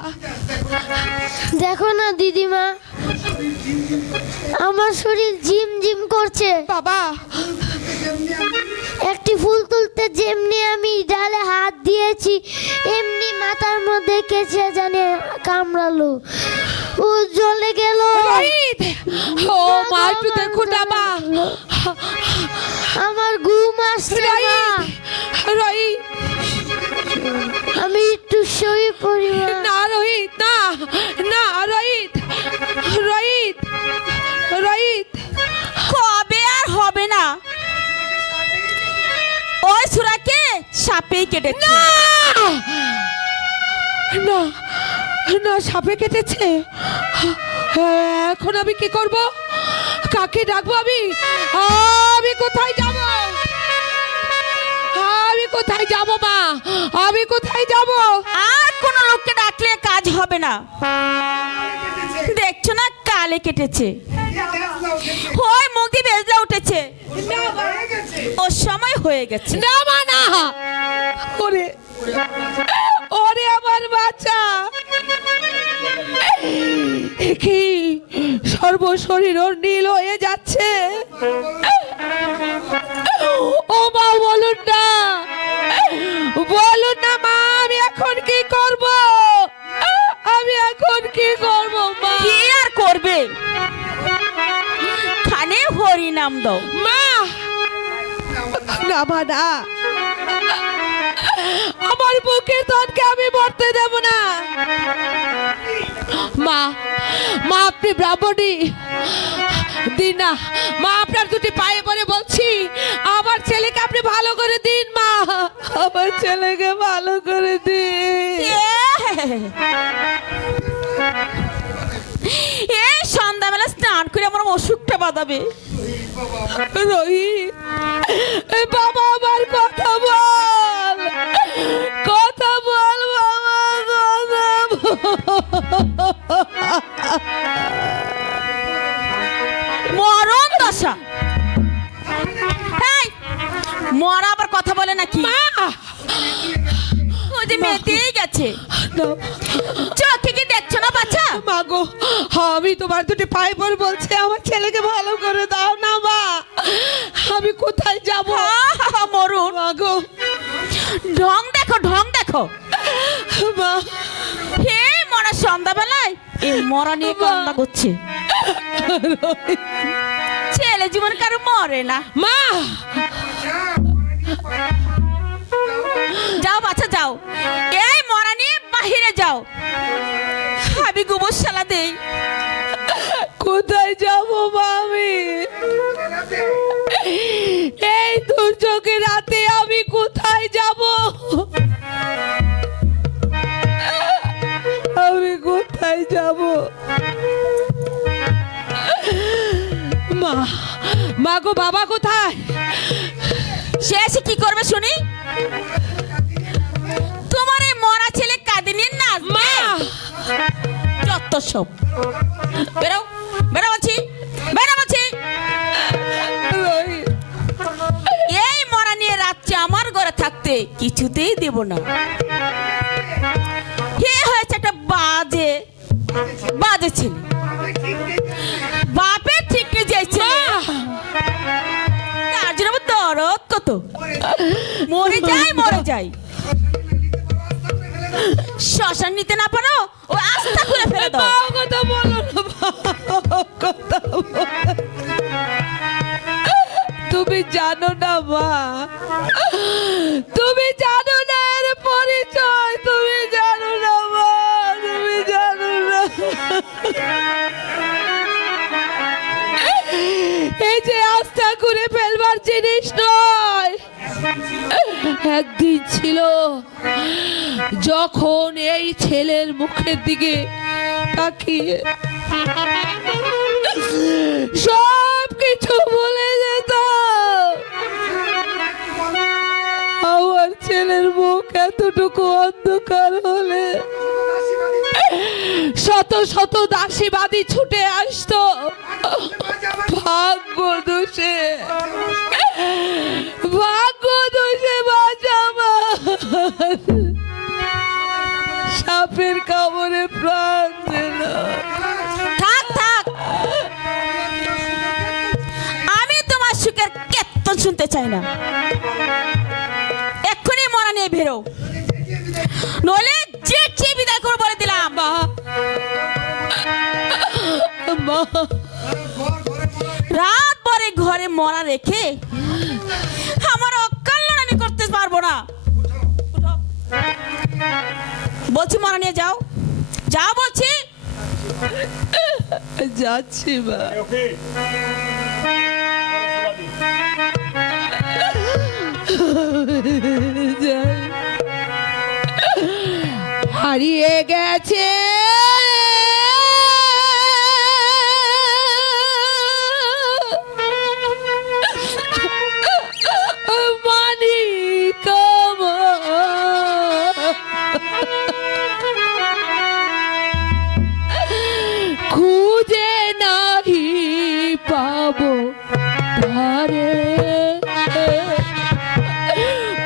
দেখো না দিদিমা, আমার শরীর ঝিম ঝিম করছে। বাবা, একটি ফুল তুলতে যেমনি আমি ডালে হাত দিয়েছি, এমনি মাথার মধ্যে কেচে জানে কামড়ালো, ও জ্বলে গেল। রোহিত, ও মা একটু দেখুন না মা। আমার ঘুম আসছে মা। রোহিত, আমি একটু শুয়ে পড়ি মা। না রোহিত, না না, রোহিত, রোহিত, রোহিত, কবে আর হবে না? সাপেই কেটেছে। না না, সাপে কেটেছে। এখন আমি কি করব? কাকে ডাকবো আমি? আমি কোথায় যাব? আমি কোথায় যাব মা? আমি কোথায় যাব? আর কোনো লোককে ডাকলে কাজ হবে না। দেখছো না কালে কেটেছে, ওই মুখ দিয়ে বেজলা উঠেছে, ওর সময় হয়ে গেছে। না মা না, ওরে ওরে আমার বাচ্চা, কি সর্বশরীর ওর নীল হয়ে যাচ্ছে। ও মা বলুন না, বলুন না মা, আমি এখন কি করব? আমি এখন কি করব মা? কি আর করবে, খানে হরি নাম দাও। মা না মা না, আমার বুকের তনকে আমি মরতে দেব না। মা মা আপনি ব্রাহ্মণী দিন না মা, আপনার দুটি পায়ে পড়ে বলছি, আমার ছেলেকে আপনি ভালো করে দিন মা, আমার ছেলেকে ভালো করে দিন। এই সন্ধ্যাবেলা স্নান করে আমার অসুখটা বাঁধাবে। রোহিত বাবা, আমার কথা বল, কথা বল বাবা, মরণ দশা। এই, মরা আবার কথা বলে নাকি? ওই যে মেয়েতেই গেছে, চোখে কি দেখছো না বাচ্চা? মা গো, আমি তোমার দুটি পায়ে পড়ে বলছি, আমার ছেলেকে ভালো করে দাও না মা, আমি কোথায় যাব? মরুন মা গো, ঢং দেখো, ঢং দেখো মা। হে মরা সন্ধ্যাবেলায় এই মরা নিয়ে কান্না করছে। ছেলে জীবন কারো মরে না। মা যাও বাচ্চা যাও, এই মরা নিয়ে বাহিরে যাও, আমি গোবরশালা দেই। কোথায় যাব মা আমি? এই দুর্যোগের রাতে আমি কোথায় যাব? আমি কোথায় যাব? মা মা গো, বাবা কোথায়? সে এসে কি করবে শুনি? তোমার এই মরা ছেলে কাঁদে নিয়ে নাচ মা, যত সব। বেরো বেরো বলছি, বেরো বলছি। রোহিত, এই মরা নিয়ে রাত্রে আমার ঘরে থাকতে কিছুতেই দেব না। হে হয়েছে একটা বাজে বাজে ছেলে, বাপের ঠিক নেই যে ছেলে, তার জন্য আমার দরদ কত। মরে যাই মরে যাই, শ্মশান নিতে না পারো ও আস্থা করে ফেলে দাও। বাবা কথা বলো না, বাবা কথা বলো। তুমি জানো না মা, তুমি জানো না এর পরিচয়, তুমি জানো না মা, তুমি জানো না। এই যে আস্থা করে ফেলবার জিনিস নয়। একদিন ছিল যখন এই ছেলের মুখের দিকে তাকিয়ে সব কিছু ভুলে যেত। আমার ছেলের মুখ এতটুকু অন্ধকার হলে শত শত দাসীবাদী ছুটে আসতো। ভাগ্য দোষে, ভাগ্য দোষে বাঁচাবা, সাপের কামড়ে প্রাণ দিল। থাক থাক, আমি তোমার সুখের কেত্তন শুনতে চাই না। এক্ষুনি মরা নিয়ে বেরো, নইলে যে চেয়ে বিদায় করে বলে দিলাম। মা, রাত পরে ঘরে মরা রেখে আমার অকল্যাণ আমি করতে পারবো না। বলছি মরা নিয়ে যাও, যাও বলছি। যাচ্ছি মা। যাই। হারিয়ে গেছে মানিক আমার। খুঁজে নাহি পাবো তারে,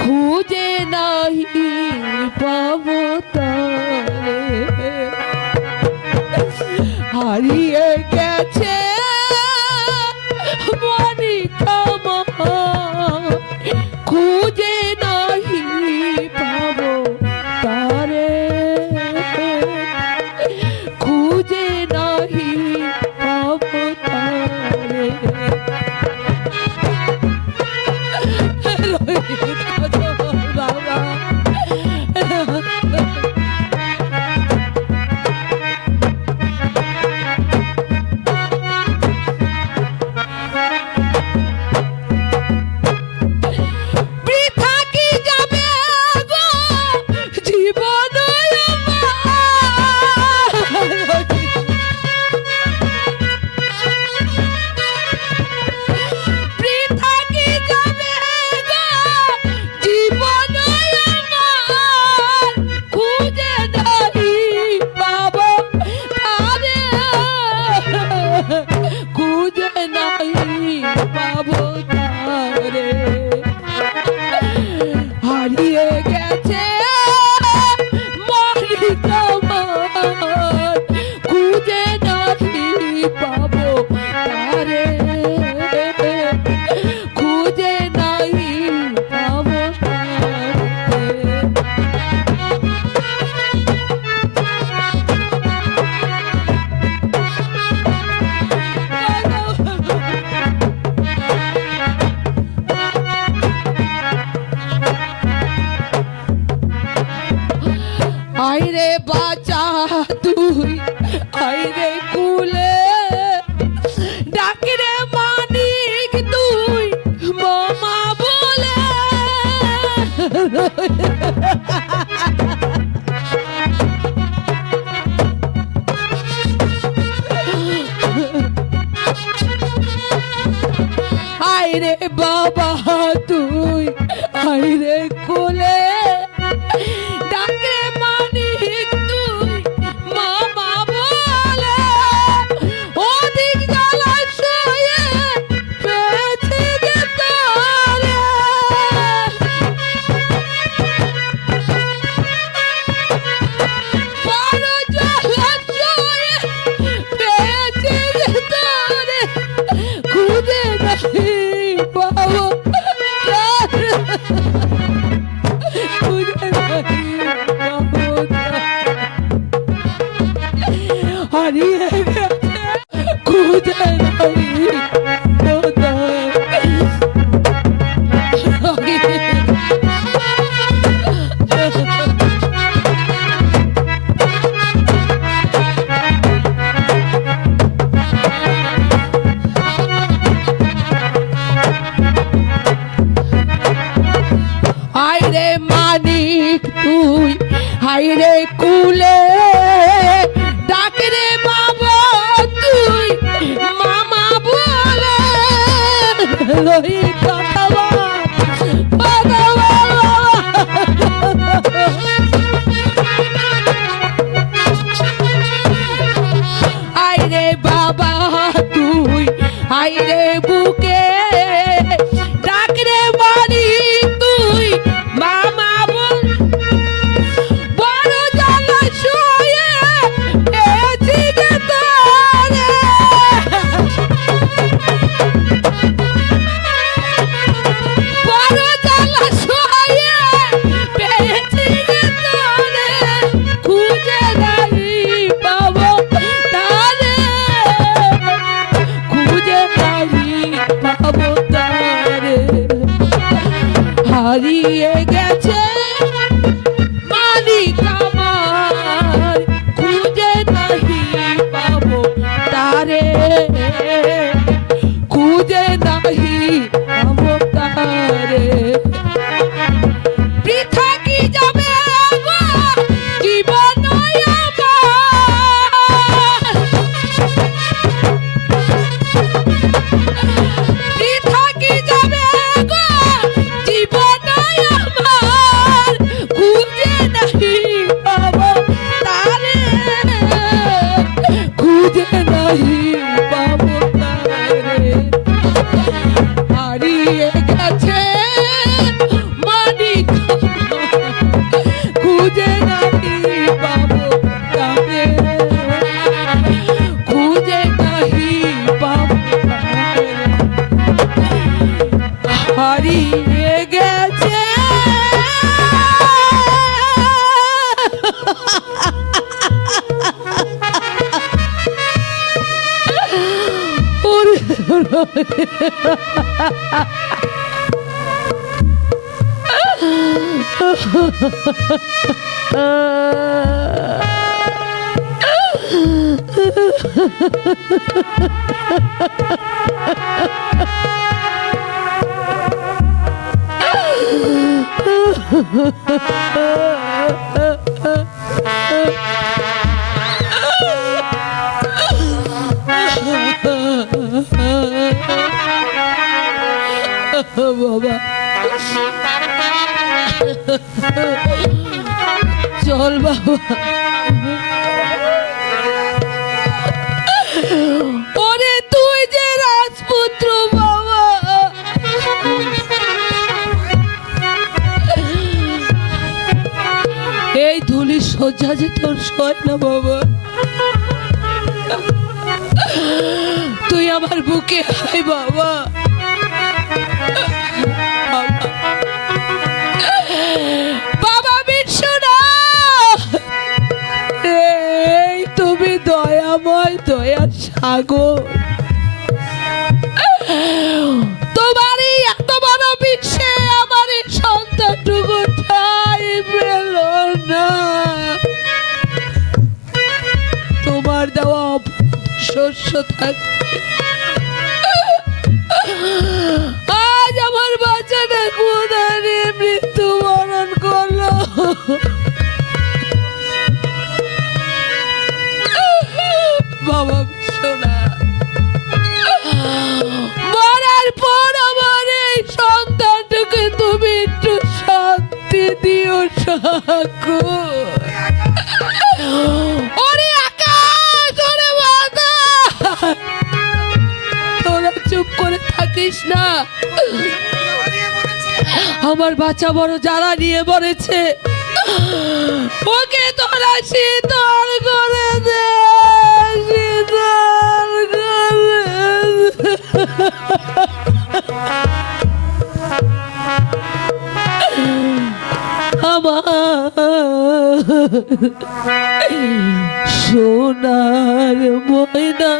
খুঁজে নাহি পাবো তারে, হারিয়ে গেছে মানিক আমার। খুঁজে নাহি পাবো তারে, খুঁজে নাহি পাবো তারে। বাবা বৃথা কি যাবে গো জীবন আমার। বৃথা কি যাবে গো জীবন আমার। খুঁজে নাহি পাবো তারে, খুঁজে নাহি পাবো তারে, হারিয়ে গেছে মানিক আমার। খুঁজে নাহি পাবো তারে, খুঁজে নাহি পাবো তারে। আইরে বাঁচা তুই আইরে কুলে, ডাকিরে মানিক তুই মামা বলে। আইরে বাবা তুই আইরে কোলে, ডাকে মানিক তুই মামা বলে। অধিক জলাশয়ে পেয়েছি যে তোরে, বড় জলাশয়ে পেয়েছি যে তোরে, খুঁজে নাহি পাবো তারে, খুঁজে নাহি পাবো তারে, হারিয়ে গেছে খুঁজে নাহি পাবো তারে। আইরে মানিক তুই আইরে কুলে, ডাকরে বাবা তুই মামা বলে। রহি কথা আইরে বাবা তুই আইরে বুকে, ডাকরে মানিক তুই মামা বল। বড় জলাশয়ে পেয়েছি যে তোরে, বাবা চল বাবা। ওরে তুই যে রাজপুত্র বাবা, এই ধুলির শয্যা যে তোর সয় না বাবা। তুই আমার বুকে আয় বাবা। বাবা বিশ্বনাথ, এই তুমি দয়াময়, দয়ার সাগর। তোমারই এত বড় বিশ্বে আমার এই সন্তানটুকু ঠাঁই পেল না। তোমার দেওয়া শস্য থাকবে আজ আমার বাচ্চাটা কোথায় মৃত্যুবরণ করলো। বাবা বিশ্বনাথ, মরার পর আমার এই সন্তানটাকে তুমি একটু শান্তি দিও ঠাকুর। ওরে আকাশ, ওরে বাতাস, তোরা চুপ করে থাকিস না। আমার বাচ্চা বড় জ্বালা নিয়ে মরেছে, ওকে তোরা শীতল করে দে, শীতল করে আমার সোনার ময়না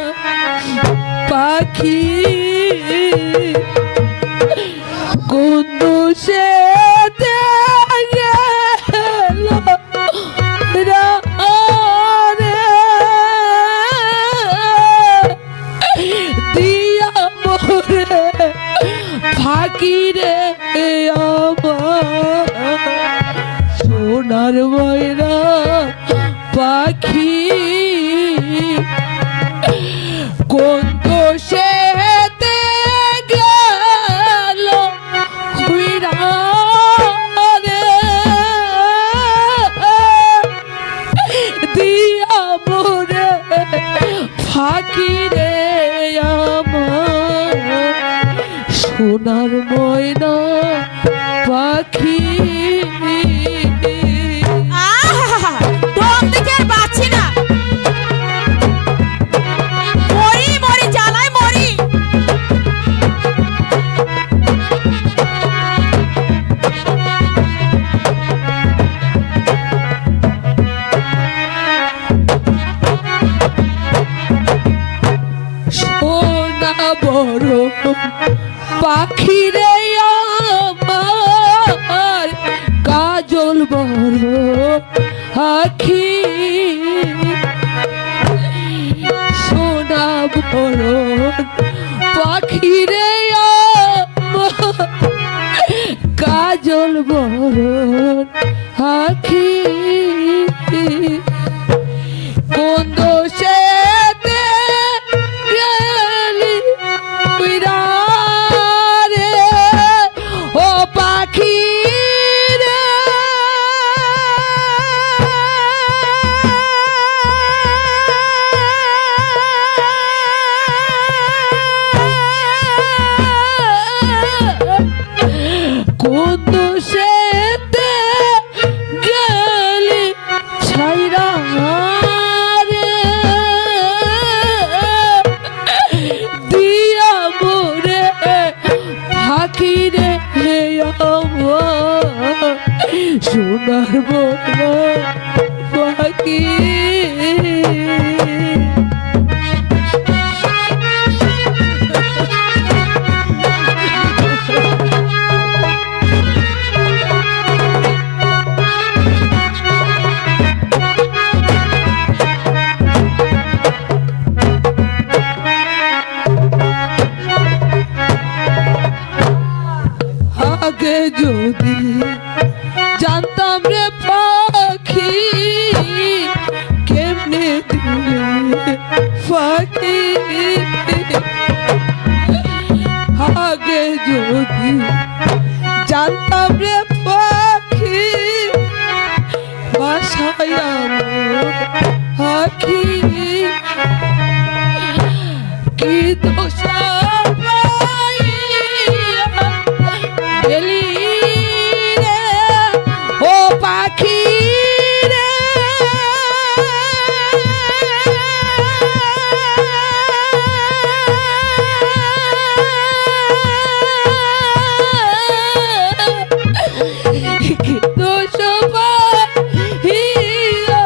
পাখি কোন সে দিয়া মোরে ফাঁকি রে আমার সোনার ময়না পাখি কোন দোষে গেল দিয়া মোরে ফাঁকি রে আমার সোনার ময়না পাখি। বড় পাখি রে আমার কাজল বড় আখি সোনা বড় পাখি রে আমার কাজল বড় আখি কোন দোষে সোনার বড় পাখি আগে যদি জানতাম রে পাখি কেমনে দিলে পাখি আগে যদি জানতাম রে পাখি বাসায় পাখি কি দোষ গেলি রে ও পাখি রে কি দোষ পাইয়া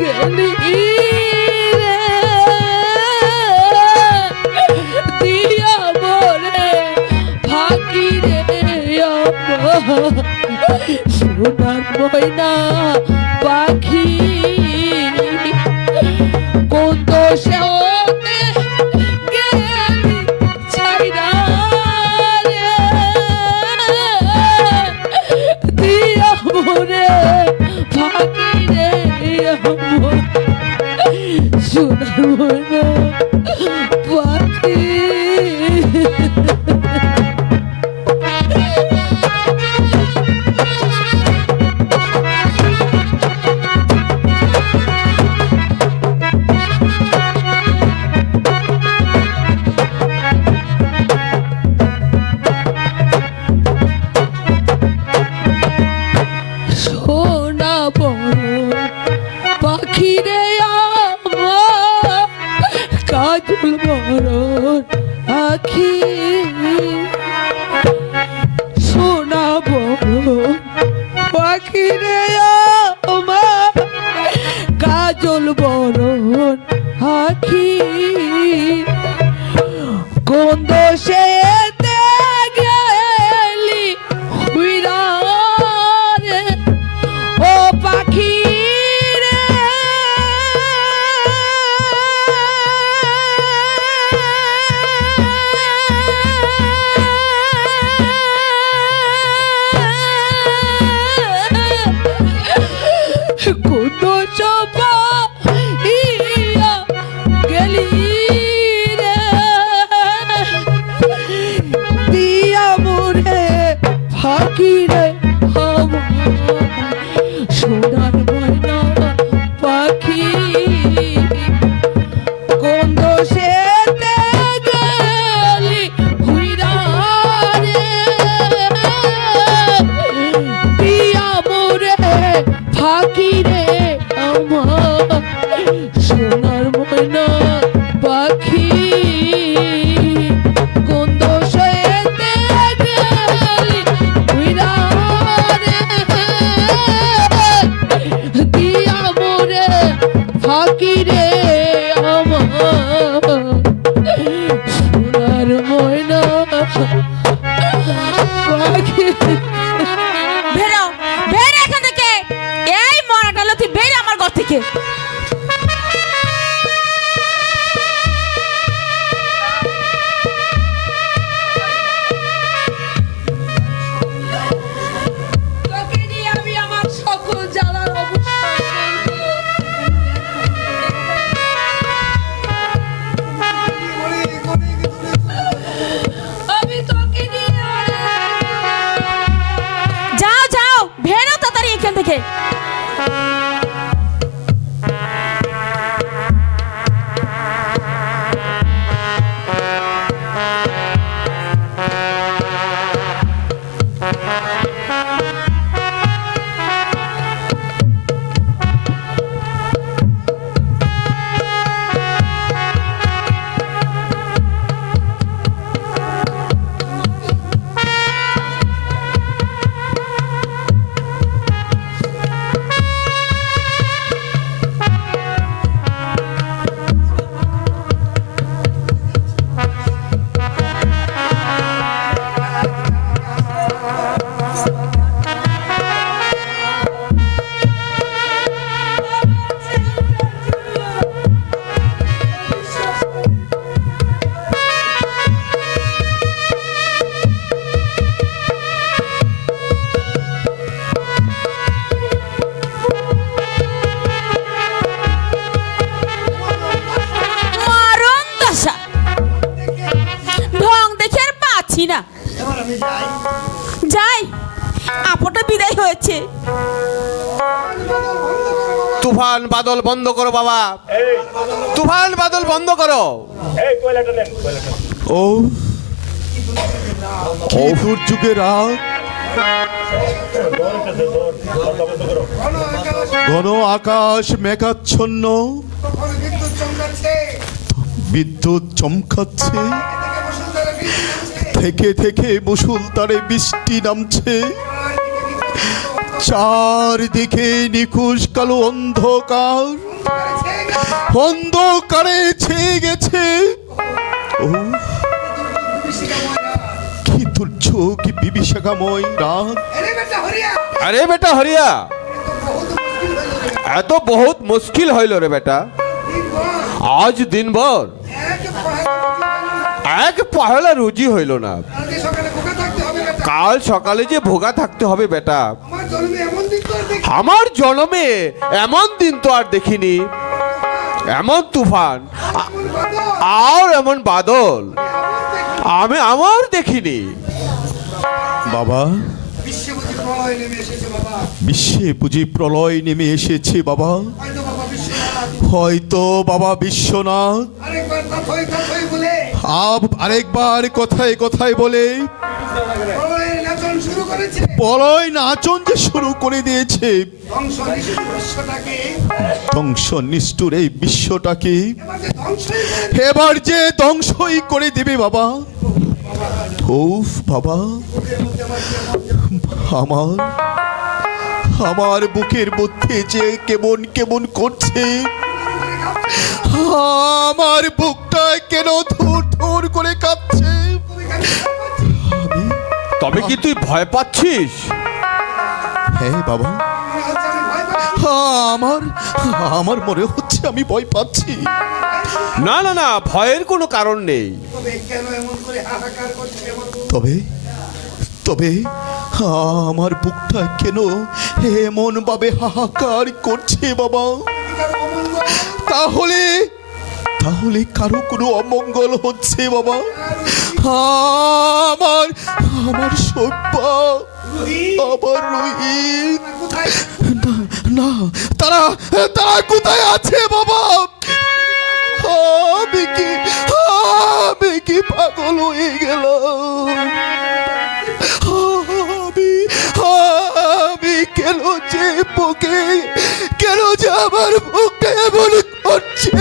গেলি রে দিয়া মোরে ফাঁকি রে সোনার ময়না পাখি কোন দোষে ওতে গেলি ছাইরা রে দিয়া মোরে ফাঁকি রে সোনার ময়না পাখি সোনা বড় পাখি রে আমার কাজল বড় আখি সোনা বড় পাখি রে আমার কাজল বড় আখি কোন দোষে গেলি হুইরা রে ও পাখি রে কোন চোপা ইয়া গেলি রে দিয়া মোরে ফাঁকি রে সোনার ময়না পাখি কোন দোষে গেলি হুইরা রে দিয়া মোরে ফাঁকি রে আমার সোনার ময়না পাখি কোন দোষে গেলি হুইরা রে দিয়া মোরে ফাঁকি রে আমার সোনার ময়না পাখি বেরো বেরো এখান থেকে এই মরাটা লতি বেরো আমার ঘর থেকে তোকে নিয়ে আমি আমার সকল জ্বালার অবসান করব। আমি তোকে নিয়ে যাও যাও বেরো তাড়াতাড়ি এখান থেকে তুফান বাদল বন্ধ করো বাবা, তুফান বাদল বন্ধ করো। ও কি দুর্যোগের রাত, ঘন আকাশ মেঘাচ্ছন্ন, বিদ্যুৎ চমকাচ্ছে, থেকে থেকে মুষলধারে বৃষ্টি নামছে, চারদিকে নিখুঁজ কালো অন্ধকার, অন্ধকারে ছেয়ে গেছে। ও কি দুর্যোগ, কি বিভীষিকাময় রাত। আরে বেটা হরিয়া, এত বহুত মুশকিল হইল রে বেটা। আজ দিনভর এক পহেলা রুজি হইল না, কাল সকালে যে ভোগা থাকতে হবে বেটা। আমার জন্মে এমন দিন তো আর দেখিনি, এমন তুফান আর এমন বাদল আমি আমার দেখিনি। বাবা, বিশ্বে বুঝি প্রলয় নেমে এসেছে বাবা। হয়তো বাবা বিশ্বনাথ আরেকবার কথায় কথায় বলে প্রলয় নাচন যে শুরু করে দিয়েছে। ধ্বংস নিষ্ঠুর এই বিশ্বটাকে এবার যে ধ্বংসই করে দেবে বাবা। উফ বাবা, আমার বুকের মধ্যে যে কেমন কেমন করছে, আমার বুকটা কেন ধুর ধুর করে কাঁপছে। তবে কি তুই ভয় পাচ্ছিস? হ্যাঁ বাবা, আমার মনে হচ্ছে আমি ভয় পাচ্ছি। না না না, ভয়ের কোনো কারণ নেই। তবে তবে আমার বুকটা কেন এমন ভাবে হাহাকার করছে বাবা? তাহলে তাহলে কারো কোনো অমঙ্গল হচ্ছে বাবা। আমার সভ্য, আমার রোহিত, না তারা কোথায় আছে বাবা? আমি কি পাগল হয়ে গেলাম? আমি কেন যে আমার বুকে এমন করছে,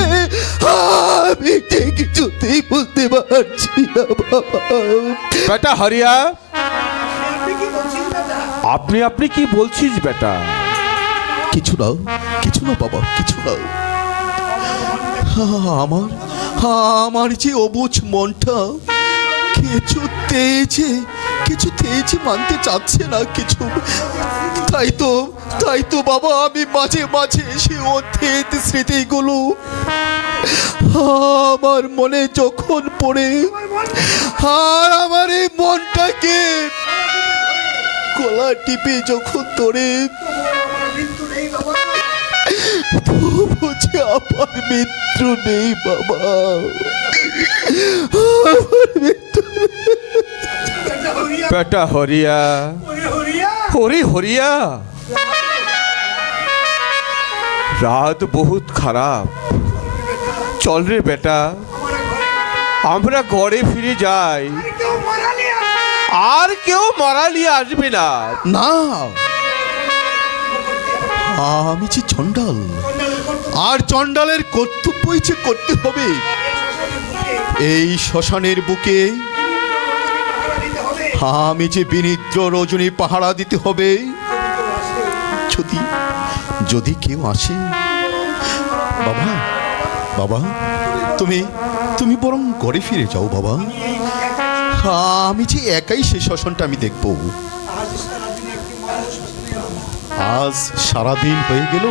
আমি যে কিছুতেই বুঝতে পারছি না বাবা। বেটা হরিয়া, আপনি কি বলছিস বেটা? কিছু না বাবা, কিছু না। আমার যে অবুঝ মনটা কিছুতেই যে মানতে চাচ্ছে না কিছু। তাই তো বাবা, আমি মাঝে মাঝে সে অতীত স্মৃতিগুলো আমার মনে যখন পড়ে, আর আমার এই মনটাকে গলা টিপে যখন ধরে, বুঝে আমার মৃত্যু নেই বাবা, আমার মৃত্যু। বেটা হরিয়া, হরিয়া, রাত বহুত খারাপ, চল রে বেটা, আমরা ঘরে ফিরে যাই, আর কেউ মরালি আসবে না। না, আমি যে চণ্ডাল, আর চণ্ডালের কর্তব্যই যে করতে হবে। এই শ্মশানের বুকে আমি যে বিনিদ্র রজনী পাহারা দিতে হবে। যদি কেউ আসে, বাবা তুমি বরং ঘরে ফিরে যাও বাবা। আমি যে একাই সেই শ্মশানটা আমি দেখব। আজ সারাদিন হয়ে গেল,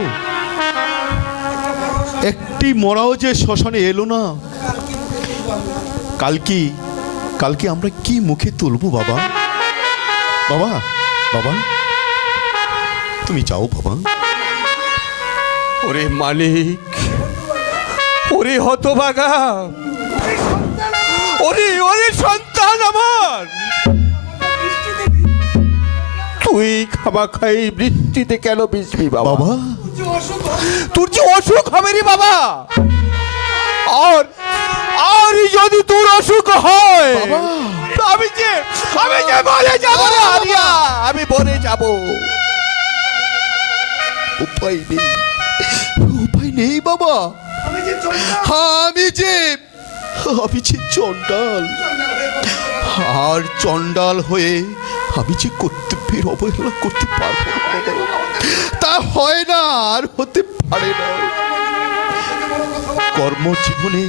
একটি মরাও যে শ্মশানে এলো না। কালকে আমরা কি মুখে তুলবো বাবা? বাবা তুমি যাও বাবা। ওরে মালিক, ওরে হতভাগা, ওরে সন্তান আমার, তুই খামাখাই বৃষ্টিতে কেন ভিজবি বাবা? বাবা তোর যে অসুখ হবে রে বাবা, আর আর যদি তোর অসুখ হয় তো আমি যে মরে যাব রে আরিয়া, আমি মরে যাব। উপায় নেই, উপায় নেই বাবা। আমি যে চণ্ডাল, আর চণ্ডাল হয়ে আমি যে কর্তব্যের অবহেলা করতে পারবো না। তা হয় না, আর হতে পারে না। কর্মজীবনে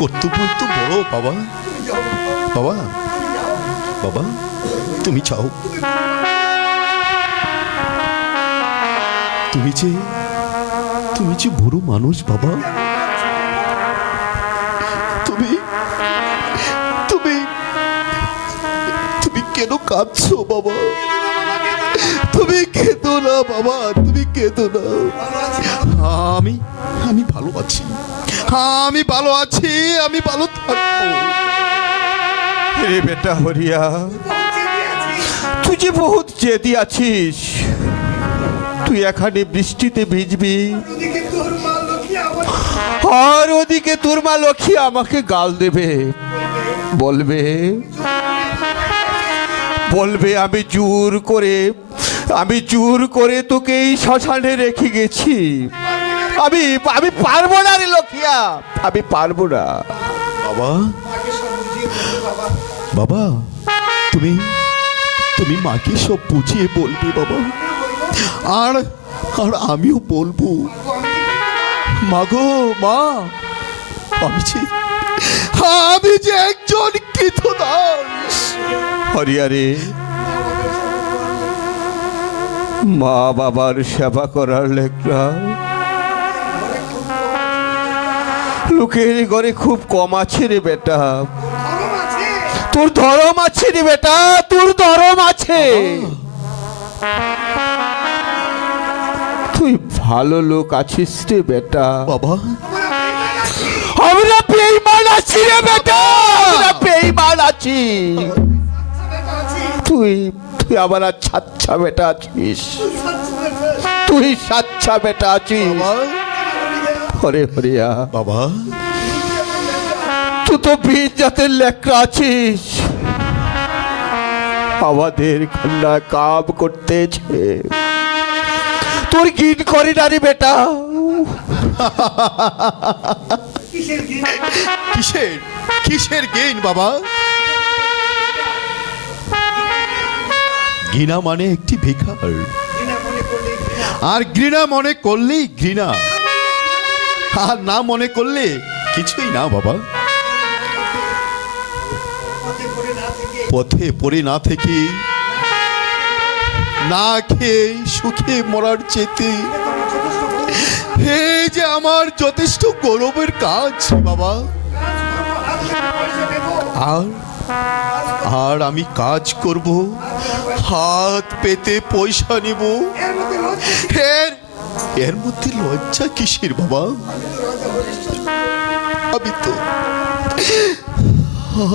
কর্তব্য তো বড় বাবা। বাবা বাবা তুমি চাও, তুমি যে বুড়ো মানুষ বাবা। তুমি তুমি তুমি কেন কাঁদছো বাবা? তুমি কেঁদো না বাবা, তুমি কেঁদো না। আমি ভালো আছি, আমি ভালো আছি, আমি ভালো থাকবো। রে বেটা হরিয়া, তুই যে বহুত জেদি আছিস। তুই এখানে বৃষ্টিতে ভিজবি, আর ওদিকে তোর মা লক্ষ্মী আমাকে গাল দেবে, বলবে আমি জোর করে তোকে এই শ্মশানে রেখে গেছি। আমি পারবো না রে লক্ষ্মীয়া, আমি পারবো না। বাবা বাবা তুমি মাকে সব বুঝিয়ে বলবি বাবা, আর আমিও বলবো। মাগো মা, আমি যে একজন কৃতদাস। হরিয়ারে, মা বাবার সেবা করার লেখা লোকের ঘরে খুব কম আছে রে বেটা। তোর ধরম আছে রে বেটা, তোর ধরম আছে। তুই ভালো লোক আছিস রে বেটা। বাবা আমরা বেঈমান আছি রে বেটা, আমরা বেঈমান আছি। তুই আবার সাচ্চা বেটা আছিস, তুই সাচ্চা বেটা আছিস। হরে হরিয়া বাবা, তুই তো বীর জাতের লেকড়া আছিস। আমাদের কন্যা কাম করতেছে, তোর গিন করি না রে বেটা। কিসের গেইন বাবা? ঘৃণা মানে একটি ভিখার, আর ঘৃণা মনে করলেই ঘৃণা, আর না মনে করলে কিছুই না বাবা। পথে পড়ে না থেকে, না খেয়ে সুখে মরার চেতে এই যে আমার যথেষ্ট গৌরবের কাজ বাবা। আর আমি কাজ করব, হাত পেতে পয়সা নেব। এর মধ্যে লজ্জা কিসের বাবা?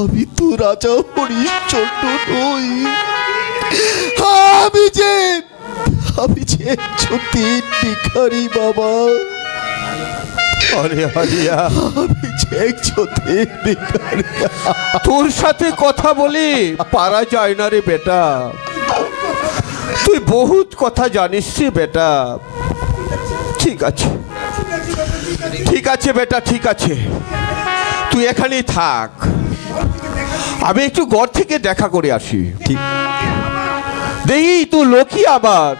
আমি তো রাজা হরিশ্চন্দ্র নই। আমি যে একজন ভিখারি বাবা। আরে হরিয়া, আমি যে একজন ভিখারি। তোর সাথে কথা বলি পারা যায় না রে বেটা। তুই বহুত কথা জানিস রে বেটা। ঠিক আছে বেটা, ঠিক আছে, তুই এখানেই থাক। আমি একটু ঘর থেকে দেখা করে আসি। ঠিক দেখি তুই লক্ষ্মী আবার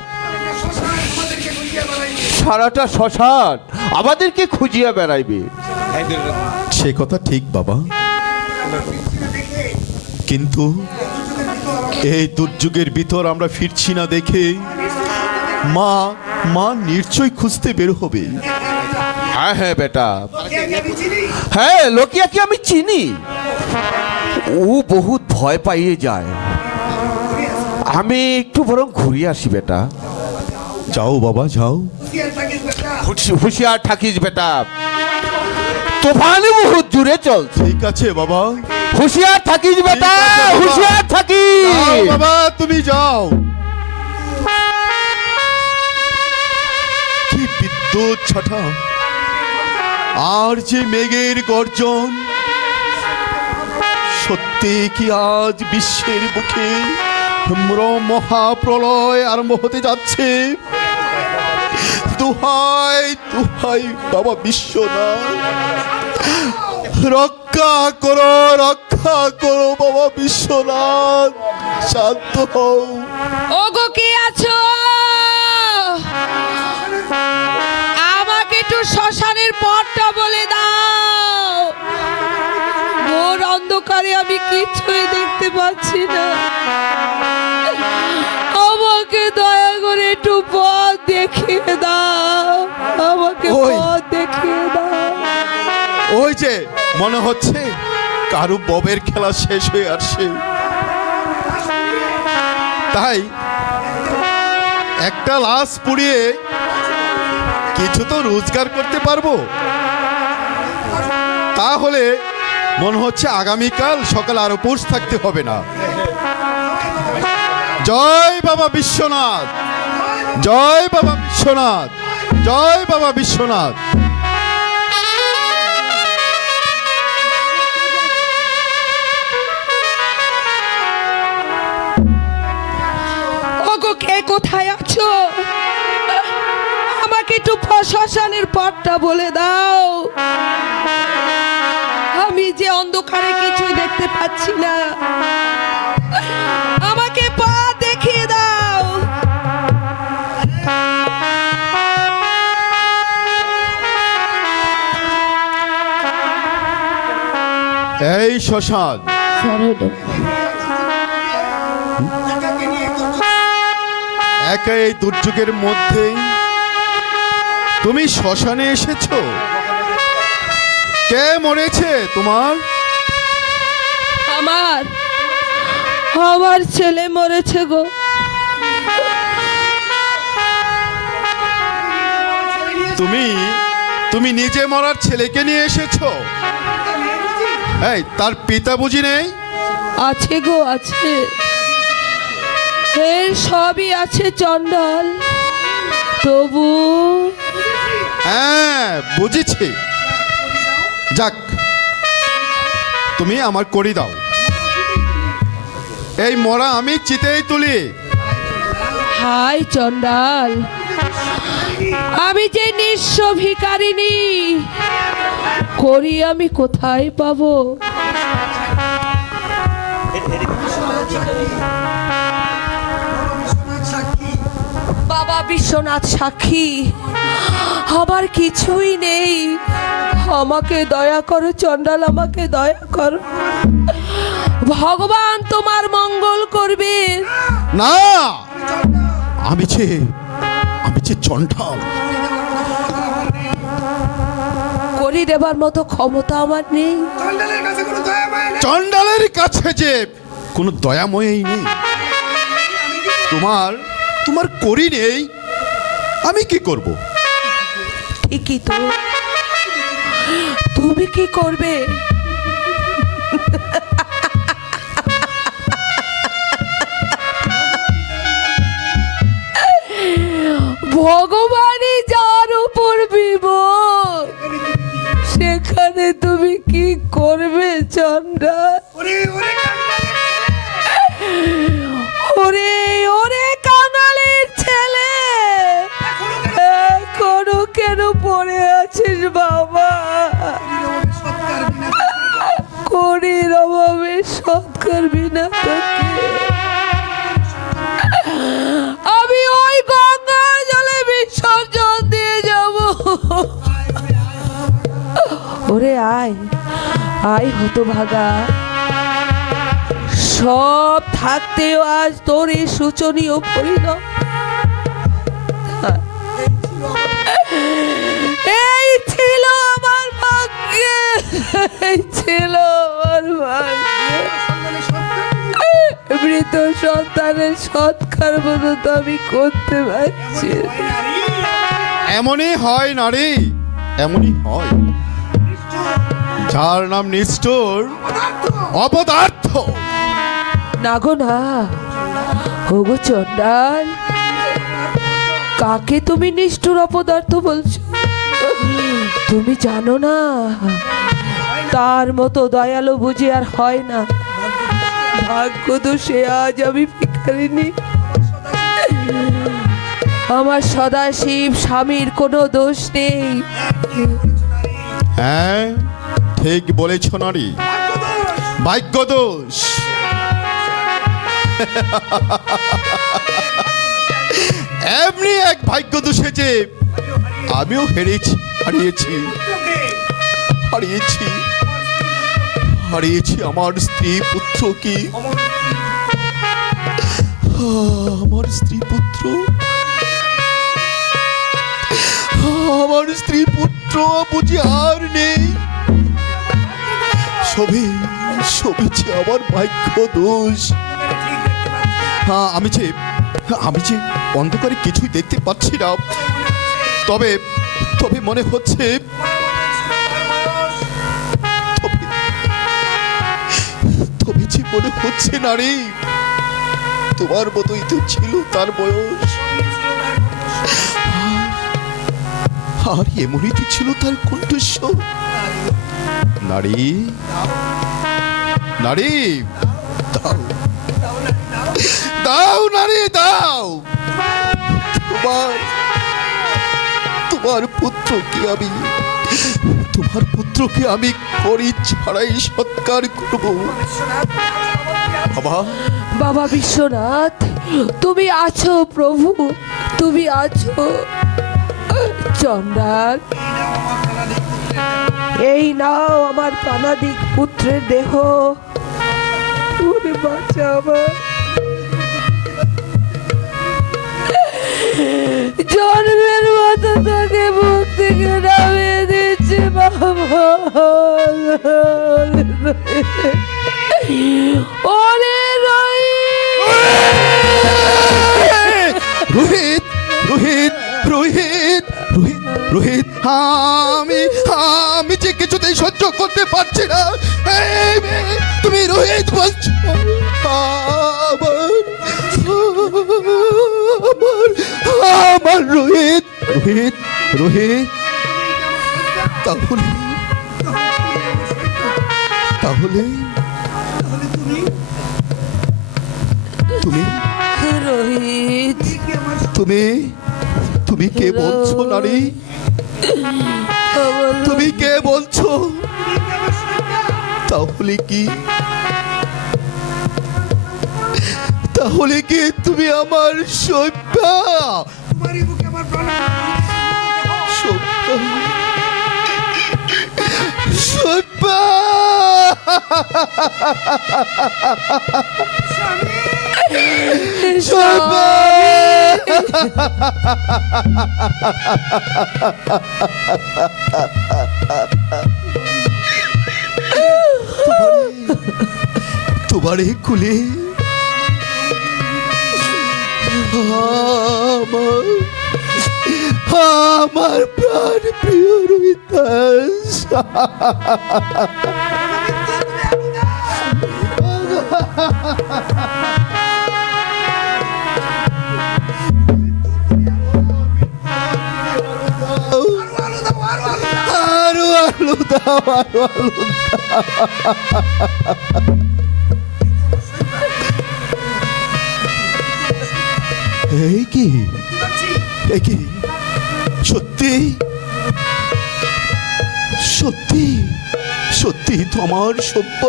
সারাটা শ্মশান আমাদেরকে খুঁজিয়া বেড়াইবে। সে কথা ঠিক বাবা, কিন্তু এই দুর্যোগের ভিতর আমরা ফিরছি না দেখে মা নিশ্চয়ই খুঁজতে বের হবে। হ্যাঁ বেটা, হ্যাঁ লোকিয়াকে আমি চিনি। ও বহুত ভয় পাইয়ে যায়। আমি একটু বরং ঘুরিয়ে আসি বেটা। যাও বাবা যাও, হুঁশিয়ার থাকিস বেটা, তুফান বহুত জুড়ে চল। ঠিক আছে বাবা, হুঁশিয়ার থাকিস বেটা, ঠিক আছে বাবা। হুঁশিয়ার থাকিস যাও বাবা, তুমি যাও। বিদ্যুৎ ছাটা আর যে মেঘের গর্জন, সত্যি কি আজ বিশ্বের বুকে মহাপ্রলয় আরম্ভ হতে যাচ্ছে? দোহাই দোহাই বাবা বিশ্বনাথ, রক্ষা করো বাবা বিশ্বনাথ, শান্ত হও। ওগো কে আছো? আমাকে একটু শ্মশানের পথটা বলে দাও। ঘোর অন্ধকারে আমি কিছুই দেখতে পাচ্ছি না। আমাকে দয়া করে একটু পথ দেখিয়ে দাও, আমাকে ওই। পথ দেখিয়ে দাও। ওই যে মনে হচ্ছে কারু ববের খেলা শেষ হয়ে আসছে, তাই একটা লাশ পুড়িয়ে কিছু তো রোজগার করতে পারবো। তাহলে মনে হচ্ছে আগামীকাল সকাল আর উপোস থাকতে হবে না। জয় বাবা বিশ্বনাথ, জয় বাবা বিশ্বনাথ, জয় বাবা বিশ্বনাথ। ওগো কে কোথায় আছো? আমাকে একটু শ্মশানের পথটা বলে দাও। আমি যে অন্ধকারে কিছুই দেখতে পাচ্ছি না, আমাকে পথ দেখিয়ে দাও। এই শ্মশান, একা এই দুর্যোগের মধ্যে তুমি শ্মশানে এসেছো? কে মরেছে তোমার? আমার ছেলে মরেছে গো। তুমি নিজে মরার ছেলেকে নিয়ে এসেছো? এই তার পিতা বুঝি নেই? আছে গো, আছে। এর সবই আছে চণ্ডাল, তবু হ্যাঁ বুঝেছি। যাক, তুমি আমার করি দাও। এই মরা আমি চিতেই তুলি। হাই চণ্ডাল, আমি যে নিঃস্ব ভিখারিনী, করি আমি কোথায় পাবো? বাবা বিশ্বনাথ সাক্ষী, আমার কিছুই নেই। আমাকে দয়া করো চণ্ডাল, আমাকে দয়া করো। ভগবান তোমার মঙ্গল করবে। না, আমি যে চণ্ডাল, করি দেবার মতো ক্ষমতা আমার নেই। চণ্ডালের কাছে যে কোনো দয়াময়ই নেই। তোমার করি নেই, আমি কি করব? ঠিকই তো, তুমি কি করবে? ভগবানই যার উপর বিমুখ, সেখানে তুমি কি করবে চণ্ডাল? ওরে ওরে কাঙালির ছেলে, এখনো কেন পড়ে আছিস বাবা? করির অভাবে সৎকার বিনা তোকে আমি ওই গঙ্গার জলে বিসর্জন দিয়ে যাব। ওরে আয় আয় হতভাগা, সব থাকতেও আজ তোর এই শোচনীয় পরিণাম। এই ছিল আমার ভাগ্যে, এই ছিল আমার ভাগ্যে। মৃত সন্তানের সৎকার পর্যন্ত আমি করতে পারছি। এমনই হয় নারী, এমনই হয়। যার নাম নিষ্ঠুর, অপদার্থ। না গো না, ওগো চণ্ডাল, কাকে তুমি নিষ্ঠুর অপদার্থ বলছো? তুমি জানো না তার মতো দয়ালু বুঝি আর হয় না। ভাগ্য দোষে আজ আমি ভিখারিনী। আমার সদাশিব স্বামীর কোনো দোষ নেই। হ্যাঁ ঠিক বলেছ নারী, ভাগ্য দোষ। এমনি এক ভাগ্য দোষে যে আমিও হারিয়েছি আমার স্ত্রী পুত্রকে। আমার স্ত্রী পুত্র বুঝি আর নেই। সবেছে আমার ভাগ্য দোষ। হ্যাঁ আমি যে অন্ধকারে কিছুই দেখতে পাচ্ছি না, তবে মনে হচ্ছে নারী তোমার মতোই তো ছিল তার বয়স, আর এমনই তো ছিল তার কণ্ঠস্বর। নারী দাও নারী দাও, তোমার পুত্রকে আমি করি ছাড়াই সৎকার করব। বাবা বিশ্বনাথ, তুমি আছো প্রভু, তুমি আছো। চন্দ্রাল, এই নাও আমার প্রাণাদিক পুত্রের দেহ। ওরে বাচ্চা আমার, জন্মের মতো তোকে মুখ থেকে নামিয়ে দিচ্ছে বাবা। ওরে রোহিত রোহিত রোহিত রোহিত আমি যে কিছুতেই সহ্য করতে পারছি না। তুমি রোহিত বলছো? আমার রোহিত রোহিত রোহিত তাহলে তুমি রোহিত, তুমি কে বলছো নারী? তুমি কে বলছো? তাহলে কি তুমি আমার সভ্যা? তোমারে কুলে আমার প্রাণ প্রিয় রোহিতাস। আরো আলু দাও। এই কি সত্যি তোমার সভ্য?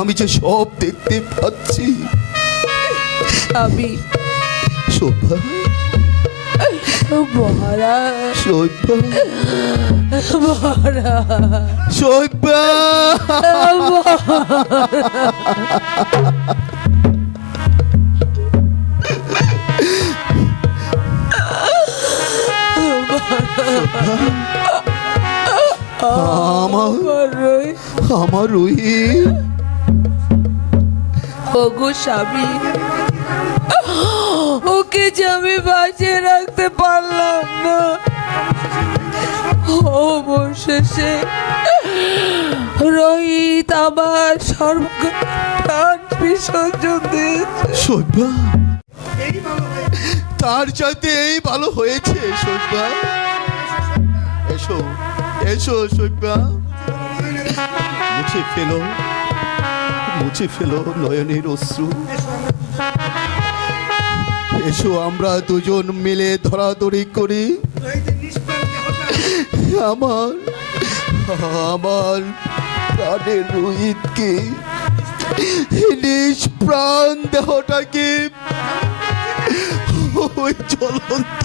আমি যে সব দেখতে পাচ্ছি। আমি শোভা আমার রোহিত। ওগো স্বামী, ওকে যে আমি বাঁচিয়ে রাখতে পারলাম না। অবশেষে রোহিত আমার সর্বপ্রাণ বিসর্জন দিয়েছে। সৈবা, তার চাইতে এই ভালো হয়েছে সৈবা। এসো এসো সৈবা, মুছে ফেলো নয়নের অশ্রু। এসো আমরা দুজন মিলে ধরাধরি করি আমার প্রাণের রোহিতকে, নিষ্প্রাণ দেহটাকে ওই জ্বলন্ত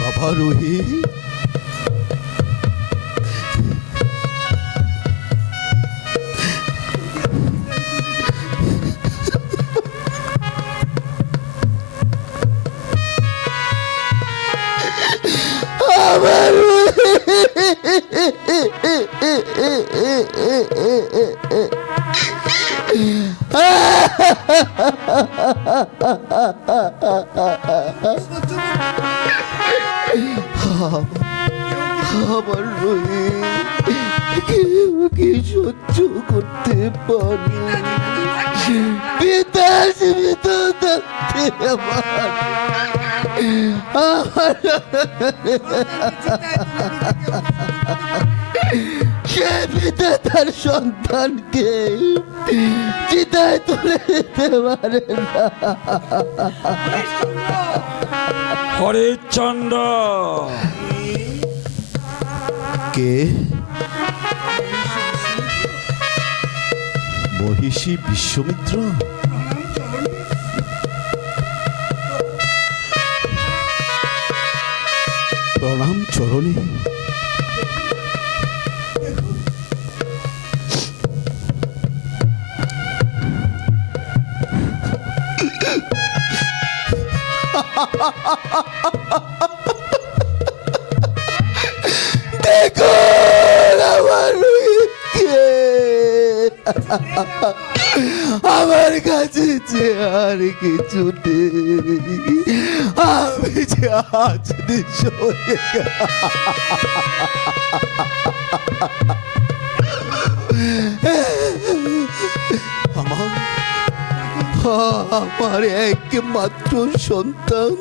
বাবা রোহিত, আমার আমার কি সহ্য করতে পারি? পিতা জীবিত থাকতে সে পিতা তার সন্তানকে চিতায় তুলে দিতে পারে না। হরিশ্চন্দ্র কে? মহিষী বিশ্বমিত্র? প্রণাম চরণে। দেখো আমার রোহিতকে, আমার কাছে যে আর কিছু নেই, আমি যে আজ নিঃস্ব হয়ে আমার একমাত্র সন্তান,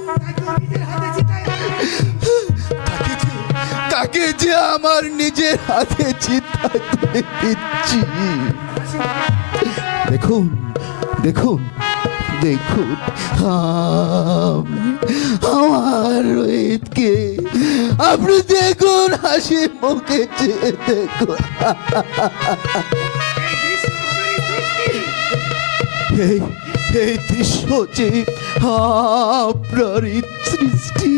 তাকে যে আমার নিজের হাতে চিন্তা করে দিচ্ছি। দেখুন দেখুন দেখুন, আমার রোহিতকে আপনি দেখুন, হাসি মুখে চেয়ে দেখুন। এই দৃশ্য যে আপনারই সৃষ্টি,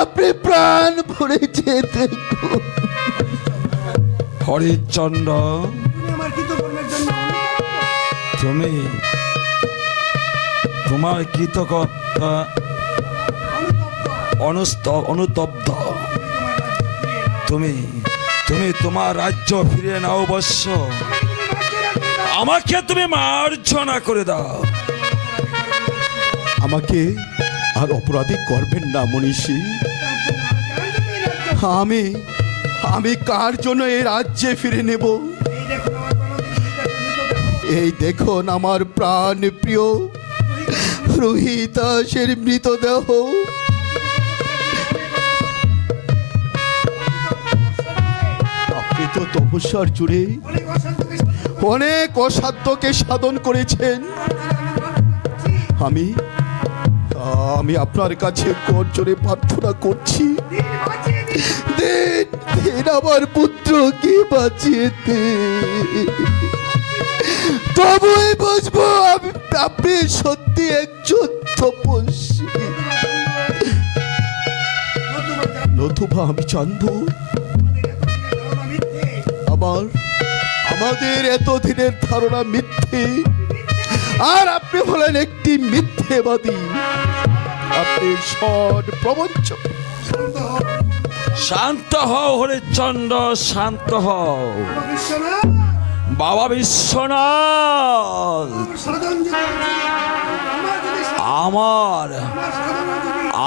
আপনি প্রাণ ভরেছে দেখুন। হরিশ্চন্দ্র, তুমি তোমার কৃতজ্ঞতা অনুতপ্ত, তুমি তুমি তোমার রাজ্য ফিরে নাও অবশ্য, আমাকে তুমি মার্জনা করে দাও। আমাকে আর অপরাধী করবেন না মনীষী। আমি কার জন্য এই রাজ্যে ফিরে নেব? এই দেখুন আমার প্রাণ প্রিয় রোহিতাসের মৃতদেহ। আপনি তো তপস্যার জুড়ে অনেক অসাধ্যকে সাধন করেছেন। আমি আপনার কাছে করজোরে প্রার্থনা করছি, দিন আমার পুত্রকে বাঁচিয়ে দিন। তবুই বুঝবো আপনি সত্যি একজন তপস্বী। নতুবা আমি জানবো আমাদের এতদিনের ধারণা মিথ্যে, আর আপনি হলেন একটি মিথ্যেবাদী। আপনি সৎ প্রবঞ্চক। শান্ত হও হরিশ্চন্দ্র, শান্ত হও। বাবা বিশ্বনাথ,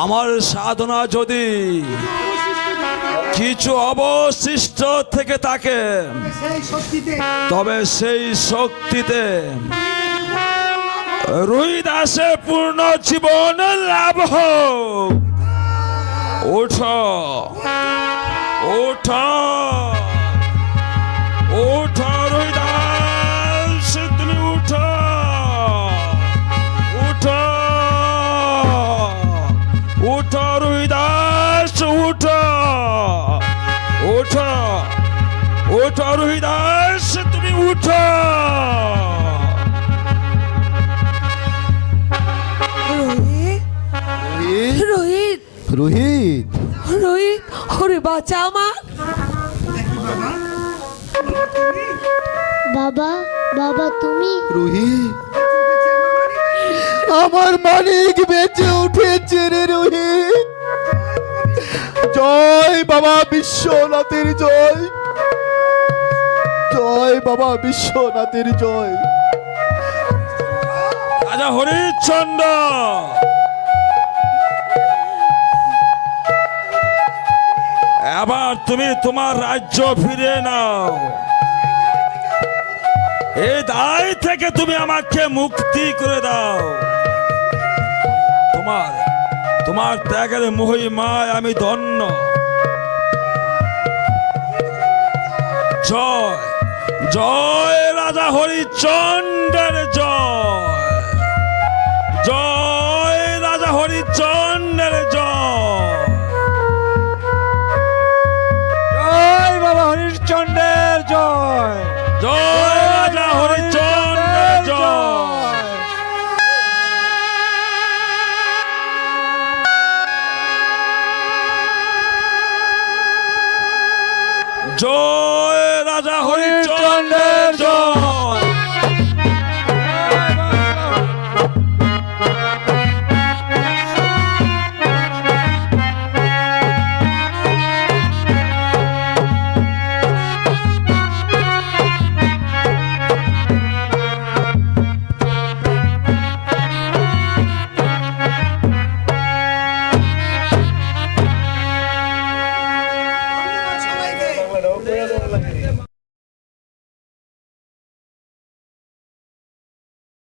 আমার সাধনা যদি কিছু অবশিষ্ট থেকে থাকে, তবে সেই শক্তিতে রুইদাসে পূর্ণ জীবন লাভ হোক। ওঠো, ওঠো, ওঠো রুইদাস, তুমি উঠো, উঠো, উঠো রুইদাস, উঠো, উঠো, ওঠো রুইদাস, তুমি উঠো। রোহিত, রোহিত, রোহিত, ওরে বাঁচা আমার। বাবা, বাবা তুমি? রোহিত, আমার মানিক বেঁচে উঠেছে রে রোহিত। জয় বাবা বিশ্বনাথের জয়, জয় বাবা বিশ্বনাথের জয়। রাজা হরিশ্চন্দ্র, এবার তুমি তোমার রাজ্য ফিরে নাও। এই দায় থেকে তুমি আমাকে মুক্তি করে দাও। তোমার ত্যাগের মহিমায় আমি ধন্য। জয়, জয় রাজা হরিশ্চন্দ্রের জয়, জয় রাজা হরিশ্চন্দ্র।